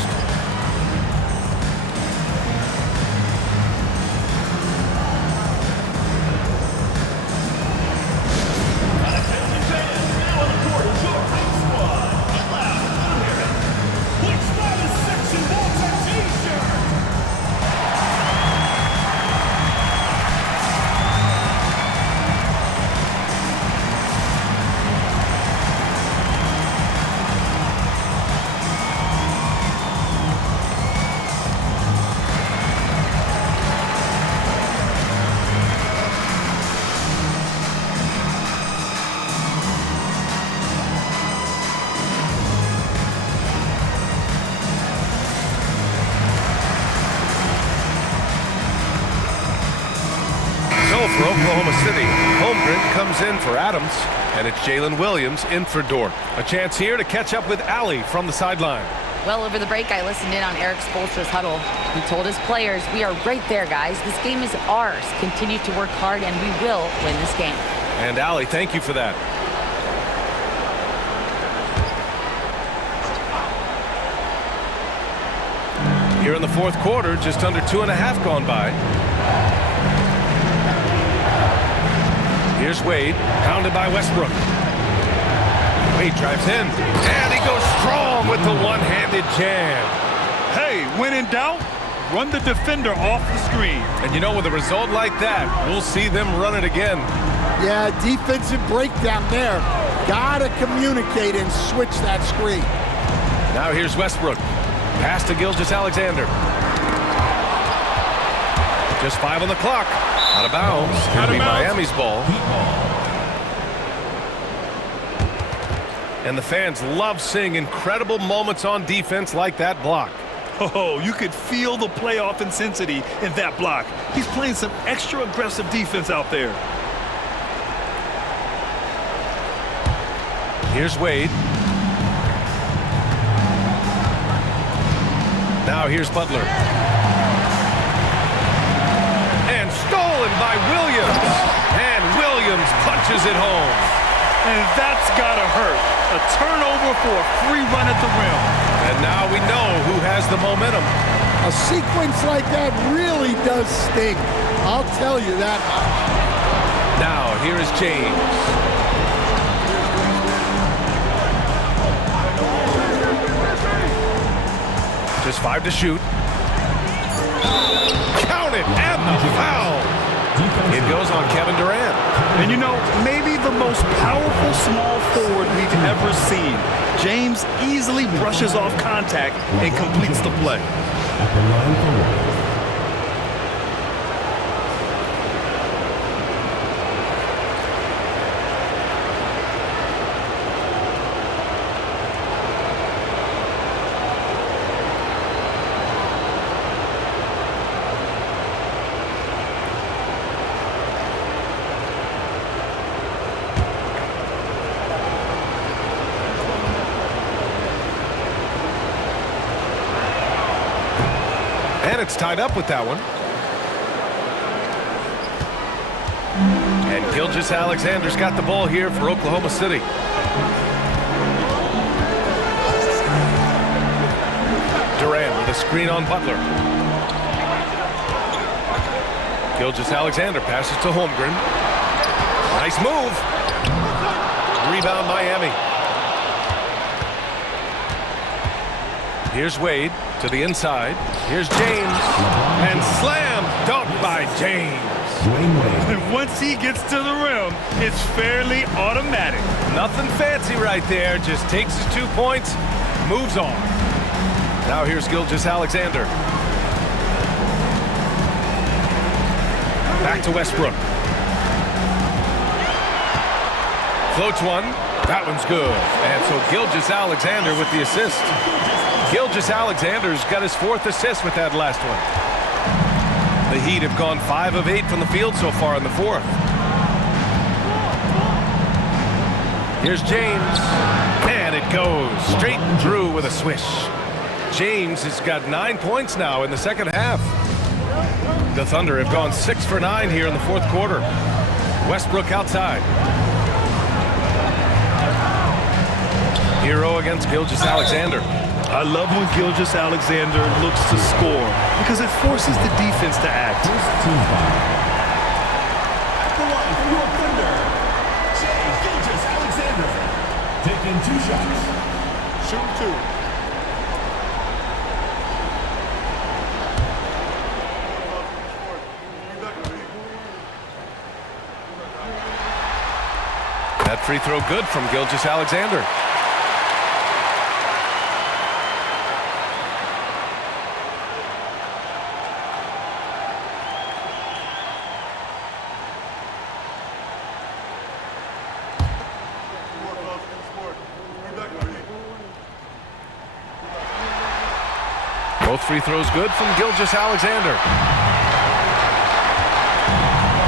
For Oklahoma City, Holmgren comes in for Adams, and it's Jalen Williams in for Dort. A chance here to catch up with Allie from the sideline. Well, over the break, I listened in on Eric Spoelstra's huddle. He told his players, "We are right there, guys. This game is ours. Continue to work hard, and we will win this game." And Allie, thank you for that. Here in the fourth quarter, just under 2.5 gone by. Here's Wade, pounded by Westbrook. Wade drives in, and he goes strong with the one-handed jam. Hey, when in doubt, run the defender off the screen. And you know, with a result like that, we'll see them run it again. Yeah, defensive breakdown there. Gotta communicate and switch that screen. Now here's Westbrook. Pass to Gilgeous-Alexander. Just 5 on the clock. Out of bounds. It'll be Miami's ball. And the fans love seeing incredible moments on defense like that block. Oh, you could feel the playoff intensity in that block. He's playing some extra aggressive defense out there. Here's Wade. Now here's Butler. And stolen by Williams. And Williams punches it home. And that's gotta hurt. A turnover for a free run at the rim. And now we know who has the momentum. A sequence like that really does sting. I'll tell you that much. Now here is James. Just 5 to shoot. Count it, and the foul. It goes on Kevin Durant. And you know, maybe the most powerful small forward we've ever seen. James easily brushes off contact and completes the play. At the line for one. And it's tied up with that one. And Gilgeous-Alexander's got the ball here for Oklahoma City. Durant with a screen on Butler. Gilgeous-Alexander passes to Holmgren. Nice move. Rebound Miami. Here's Wade to the inside. Here's James. And slam dunk by James. And once he gets to the rim, it's fairly automatic. Nothing fancy right there. Just takes his 2 points, moves on. Now here's Gilgeous-Alexander. Back to Westbrook. Floats one. That one's good. And so Gilgeous-Alexander with the assist. Gilgeous-Alexander's got his 4th assist with that last one. The Heat have gone 5 of 8 from the field so far in the 4th. Here's James. And it goes straight through with a swish. James has got 9 points now in the second half. The Thunder have gone 6 for 9 here in the 4th quarter. Westbrook outside. Hero against Gilgeous-Alexander. I love when Gilgeous-Alexander looks to score because it forces the defense to act. Team foul. At the line for your Thunder, Gilgeous-Alexander. Taking 2 shots. Shoot 2. That free throw good from Gilgeous-Alexander. Both free throws good from Gilgeous-Alexander.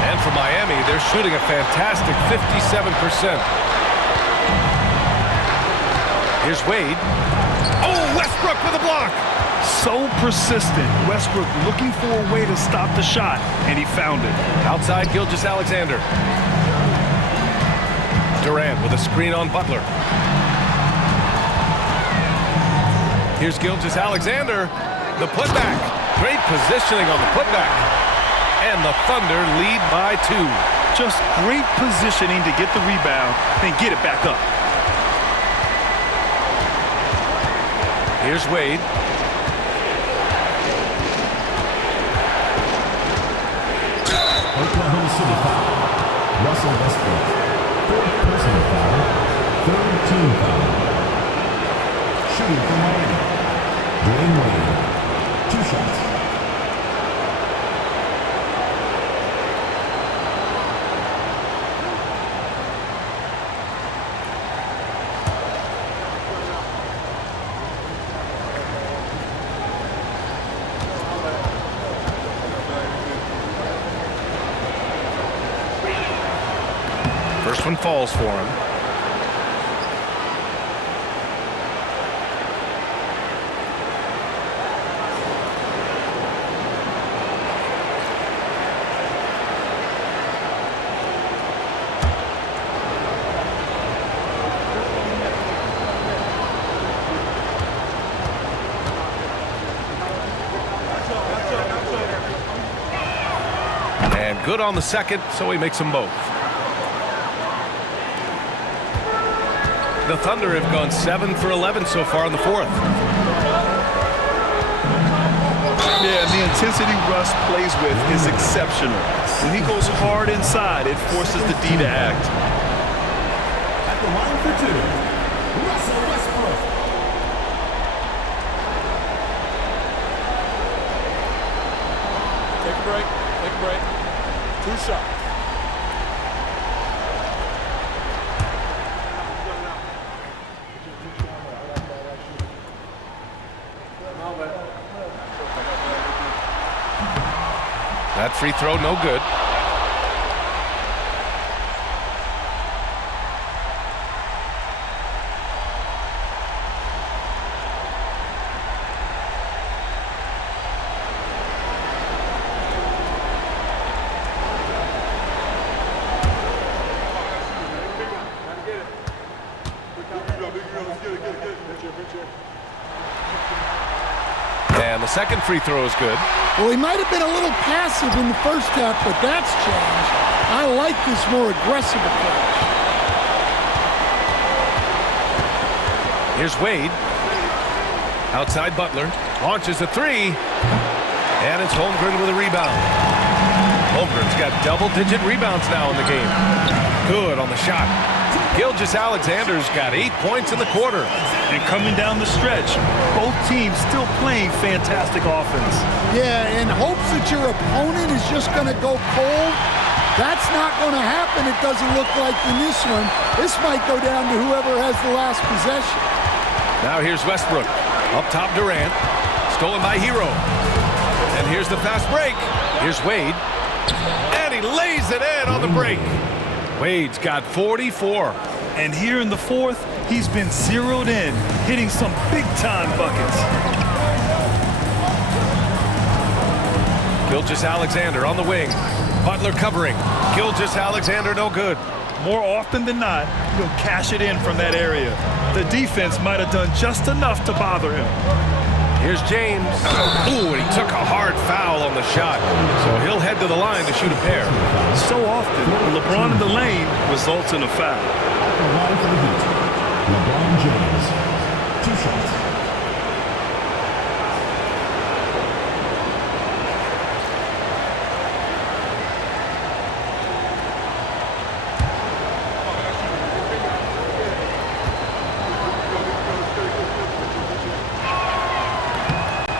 And for Miami, they're shooting a fantastic 57%. Here's Wade. Oh, Westbrook with a block. So persistent. Westbrook looking for a way to stop the shot, and he found it. Outside Gilgeous-Alexander. Durant with a screen on Butler. Here's Gilgeous-Alexander. The putback. Great positioning on the putback. And the Thunder lead by 2. Just great positioning to get the rebound and get it back up. Here's Wade. Oklahoma City foul. Russell Westbrook. 4th personal foul. 3rd team foul. Shooting for Miami. Dwayne Wade. 2 shots. First one falls for him. And good on the second, so he makes them both. The Thunder have gone 7 for 11 so far in the 4th. Yeah, and the intensity Russ plays with is exceptional. When he goes hard inside, it forces the D to act. At the line for 2, Russell Westbrook. Take a break. Take a break. 2 shots. That free throw, no good. And the second free throw is good. Well, he might have been a little passive in the first half, but that's changed. I like this more aggressive approach. Here's Wade. Outside Butler. Launches a 3. And it's Holmgren with a rebound. Holmgren's got double-digit rebounds now in the game. Good on the shot. Gilgeous-Alexander's got 8 points in the quarter. And coming down the stretch, both teams still playing fantastic offense. Yeah, in hopes that your opponent is just going to go cold, That's not going to happen, it doesn't look like, in this one. This might go down to whoever has the last possession. Now here's Westbrook. Up top, Durant. Stolen by Hero. And here's the fast break. Here's Wade. And he lays it in on the break. Wade's got 44. And here in the fourth, he's been zeroed in, hitting some big-time buckets. Gilgeous-Alexander on the wing. Butler covering. Gilgeous-Alexander no good. More often than not, he'll cash it in from that area. The defense might have done just enough to bother him. Here's James. Ooh, and he took a hard foul on the shot. So he'll head to the line to shoot a pair. So often, LeBron in the lane results in a foul. The line for the Heat, LeBron James. 2 shots.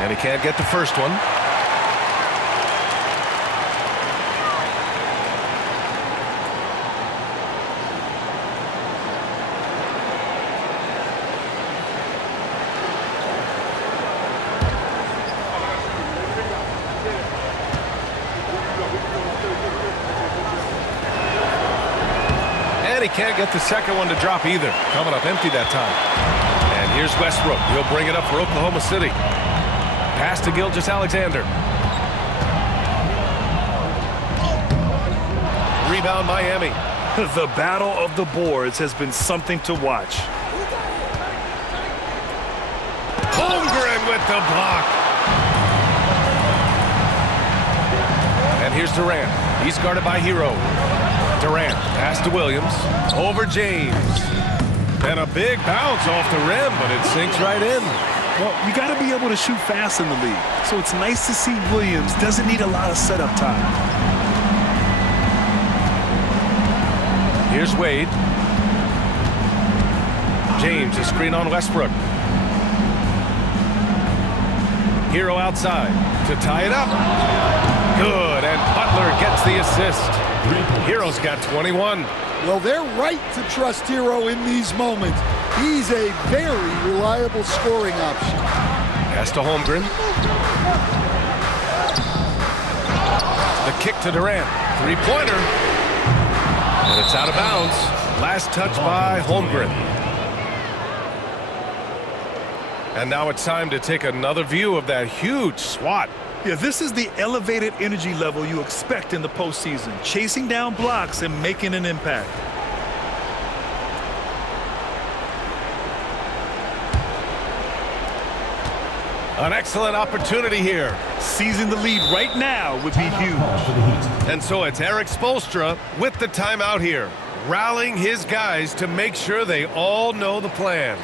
And he can't get the first one. And he can't get the second one to drop either. Coming up empty that time. And here's Westbrook. He'll bring it up for Oklahoma City. Pass to Gilgeous-Alexander. Rebound Miami. The battle of the boards has been something to watch. Holmgren with the block. And here's Durant. He's guarded by Hero. Durant, pass to Williams. Over James. And a big bounce off the rim, but it sinks right in. Well, you got to be able to shoot fast in the league. So it's nice to see Williams doesn't need a lot of setup time. Here's Wade. James, a screen on Westbrook. Hero outside to tie it up. Good, and Butler gets the assist. Hero's got 21. Well, they're right to trust Hero in these moments. He's a very reliable scoring option. Pass to Holmgren. The kick to Durant. Three-pointer. And it's out of bounds. Last touch by Holmgren. And now it's time to take another view of that huge swat. Yeah, this is the elevated energy level you expect in the postseason. Chasing down blocks and making an impact. An excellent opportunity here. Seizing the lead right now would be huge. And so it's Eric Spoelstra with the timeout here, rallying his guys to make sure they all know the plan.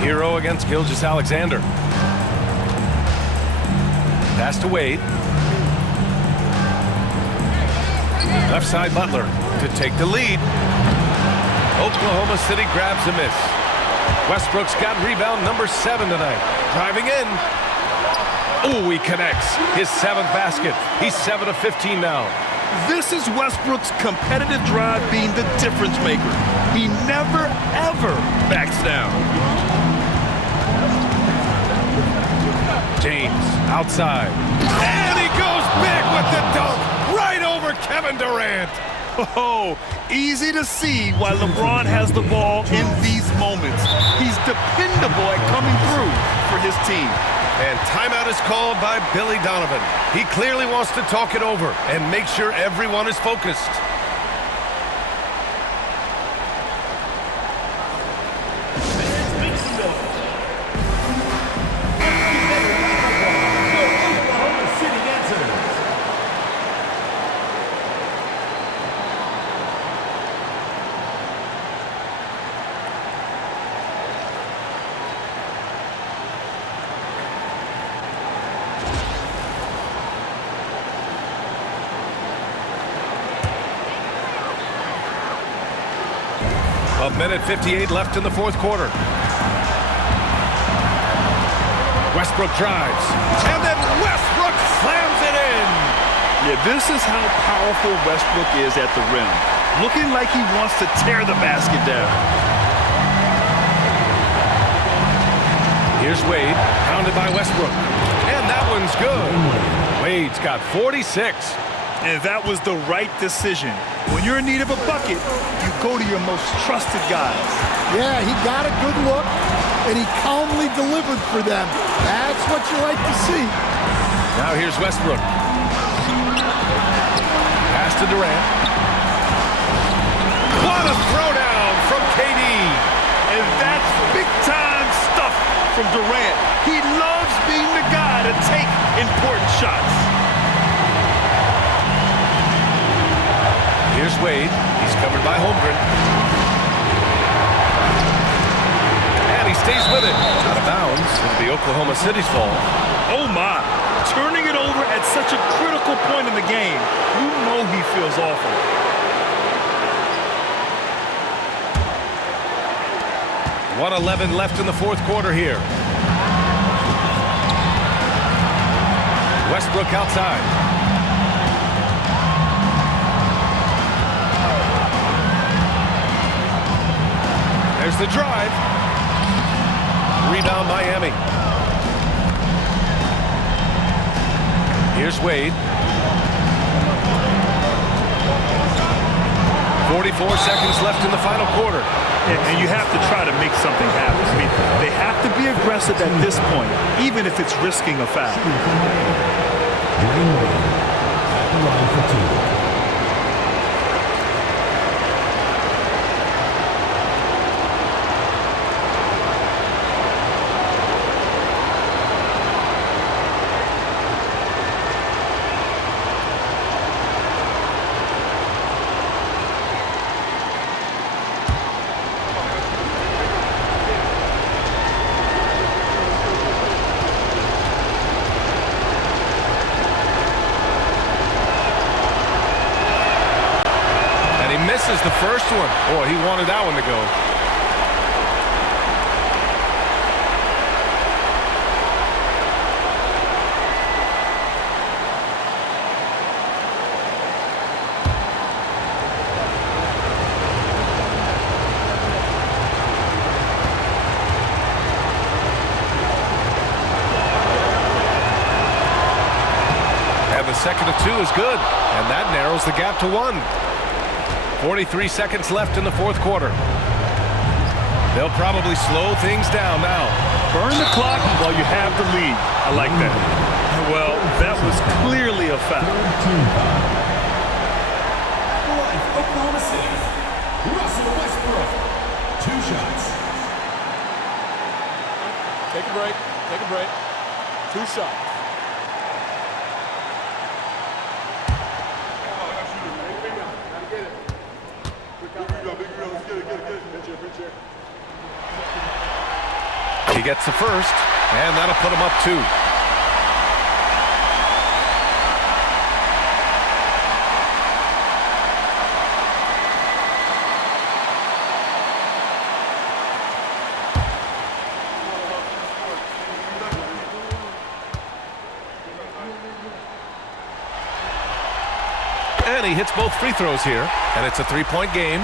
Hero against Gilgeous-Alexander. Pass to Wade. Left side Butler to take the lead. Oklahoma City grabs a miss. Westbrook's got rebound number 7 tonight. Driving in. Ooh, he connects. His 7th basket. He's 7 of 15 now. This is Westbrook's competitive drive being the difference maker. He never, ever backs down. James outside. And he goes big with the dunk right over Kevin Durant. Oh, easy to see why LeBron has the ball in these moments. He's dependable at coming through for for his team. And timeout is called by Billy Donovan. He clearly wants to talk it over and make sure everyone is focused. A minute 58 left in the fourth quarter. Westbrook drives, and then Westbrook slams it in. Yeah, this is how powerful Westbrook is at the rim. Looking like he wants to tear the basket down. Here's Wade, pounded by Westbrook. And that one's good. Wade's got 46. And that was the right decision. When you're in need of a bucket, you go to your most trusted guys. Yeah, he got a good look, and he calmly delivered for them. That's what you like to see. Now here's Westbrook. Pass to Durant. What a throwdown from KD. And that's big-time stuff from Durant. He loves being the guy to take important shots. Here's Wade. He's covered by Holmgren. And he stays with it. Out of bounds. It'll be Oklahoma City's fall. Oh, my. Turning it over at such a critical point in the game. You know he feels awful. .111 left in the fourth quarter here. Westbrook outside. There's the drive. Rebound Miami. Here's Wade. 44 seconds left in the final quarter. And you have to try to make something happen. I mean, they have to be aggressive at this point, even if it's risking a foul. Dwayne Wade at the line for two. Misses the first one. Boy, he wanted that one to go. And the second of two is good. And that narrows the gap to one. 43 seconds left in the fourth quarter. They'll probably slow things down now. Burn the clock while you have the lead. I like that. Well, that was clearly a foul. Oklahoma City. Russell Westbrook. 2 shots. Take a break. Take a break. 2 shots. He gets the first, and that'll put him up 2. And he hits both free throws here, and it's a 3-point game.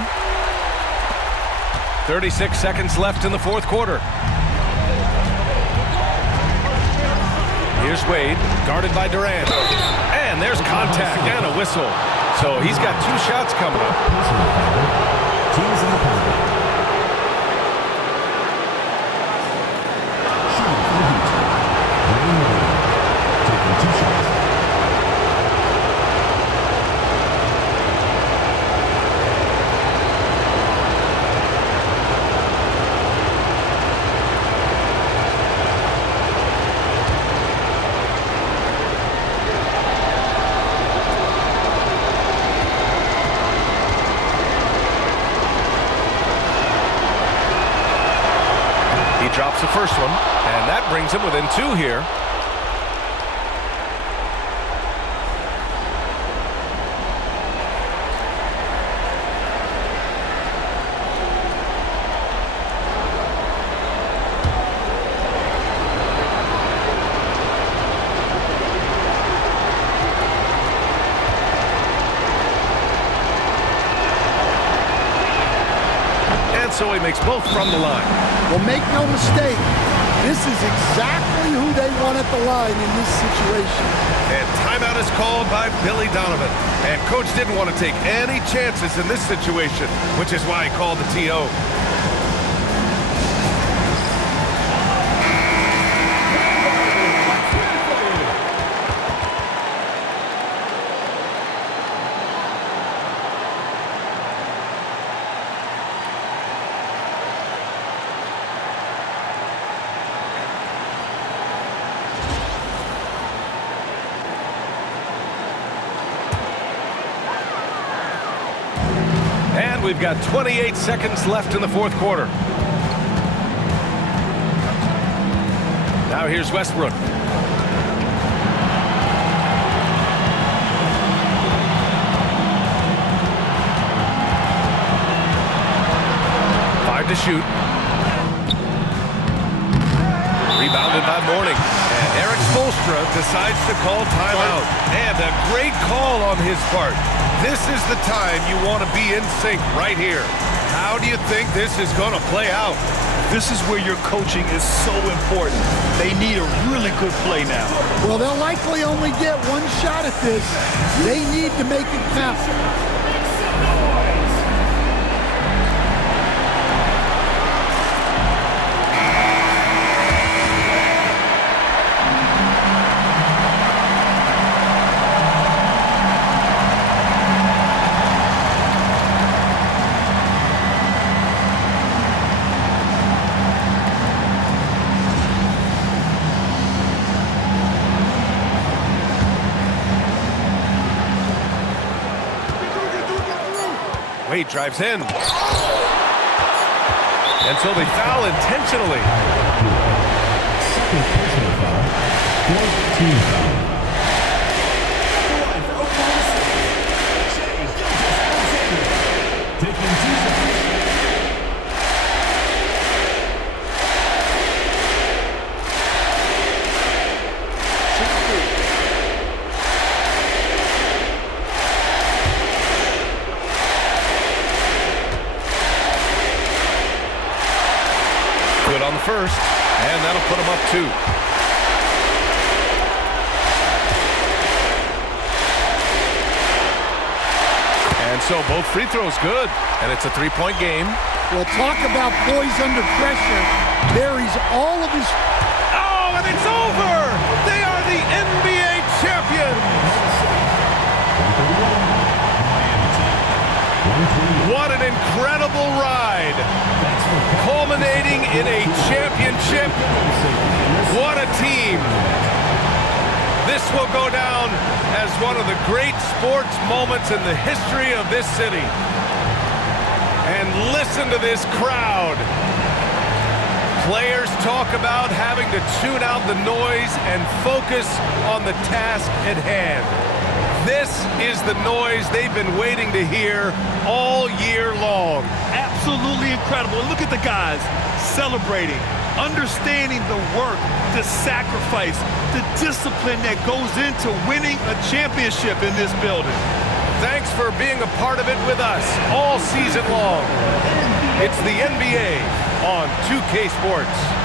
36 seconds left in the fourth quarter. Here's Wade, guarded by Durant. And there's contact and a whistle. So he's got 2 shots coming up. Teams in the penalty. Shooting for the Heat. drops the first one, and that brings him within 2 here. So he makes both from the line. Well, make no mistake, this is exactly who they want at the line in this situation. And timeout is called by Billy Donovan. And coach didn't want to take any chances in this situation, which is why he called the TO. And we've got 28 seconds left in the fourth quarter. Now here's Westbrook. Five to shoot. Rebounded by Mourning. And Eric Spoelstra decides to call timeout. And a great call on his part. This is the time you want to be in sync right here. How do you think this is going to play out? This is where your coaching is so important. They need a really good play now. Well, they'll likely only get one shot at this. They need to make it count. Wade drives in. And so they foul intentionally. Second personal foul. Fourth team foul. Taking 2 seconds. Good on the first, and that'll put him up 2. And so both free throws good, and it's a 3-point game. Well, talk about poise under pressure. Buries all of his... Oh, and it's over! They are the NBA champions! What an incredible ride! Culminating in a championship. What a team! This will go down as one of the great sports moments in the history of this city. And listen to this crowd. Players talk about having to tune out the noise and focus on the task at hand. This is the noise they've been waiting to hear all year long. Absolutely incredible. And look at the guys celebrating, understanding the work, the sacrifice, the discipline that goes into winning a championship in this building. Thanks for being a part of it with us all season long. It's the NBA on 2K Sports.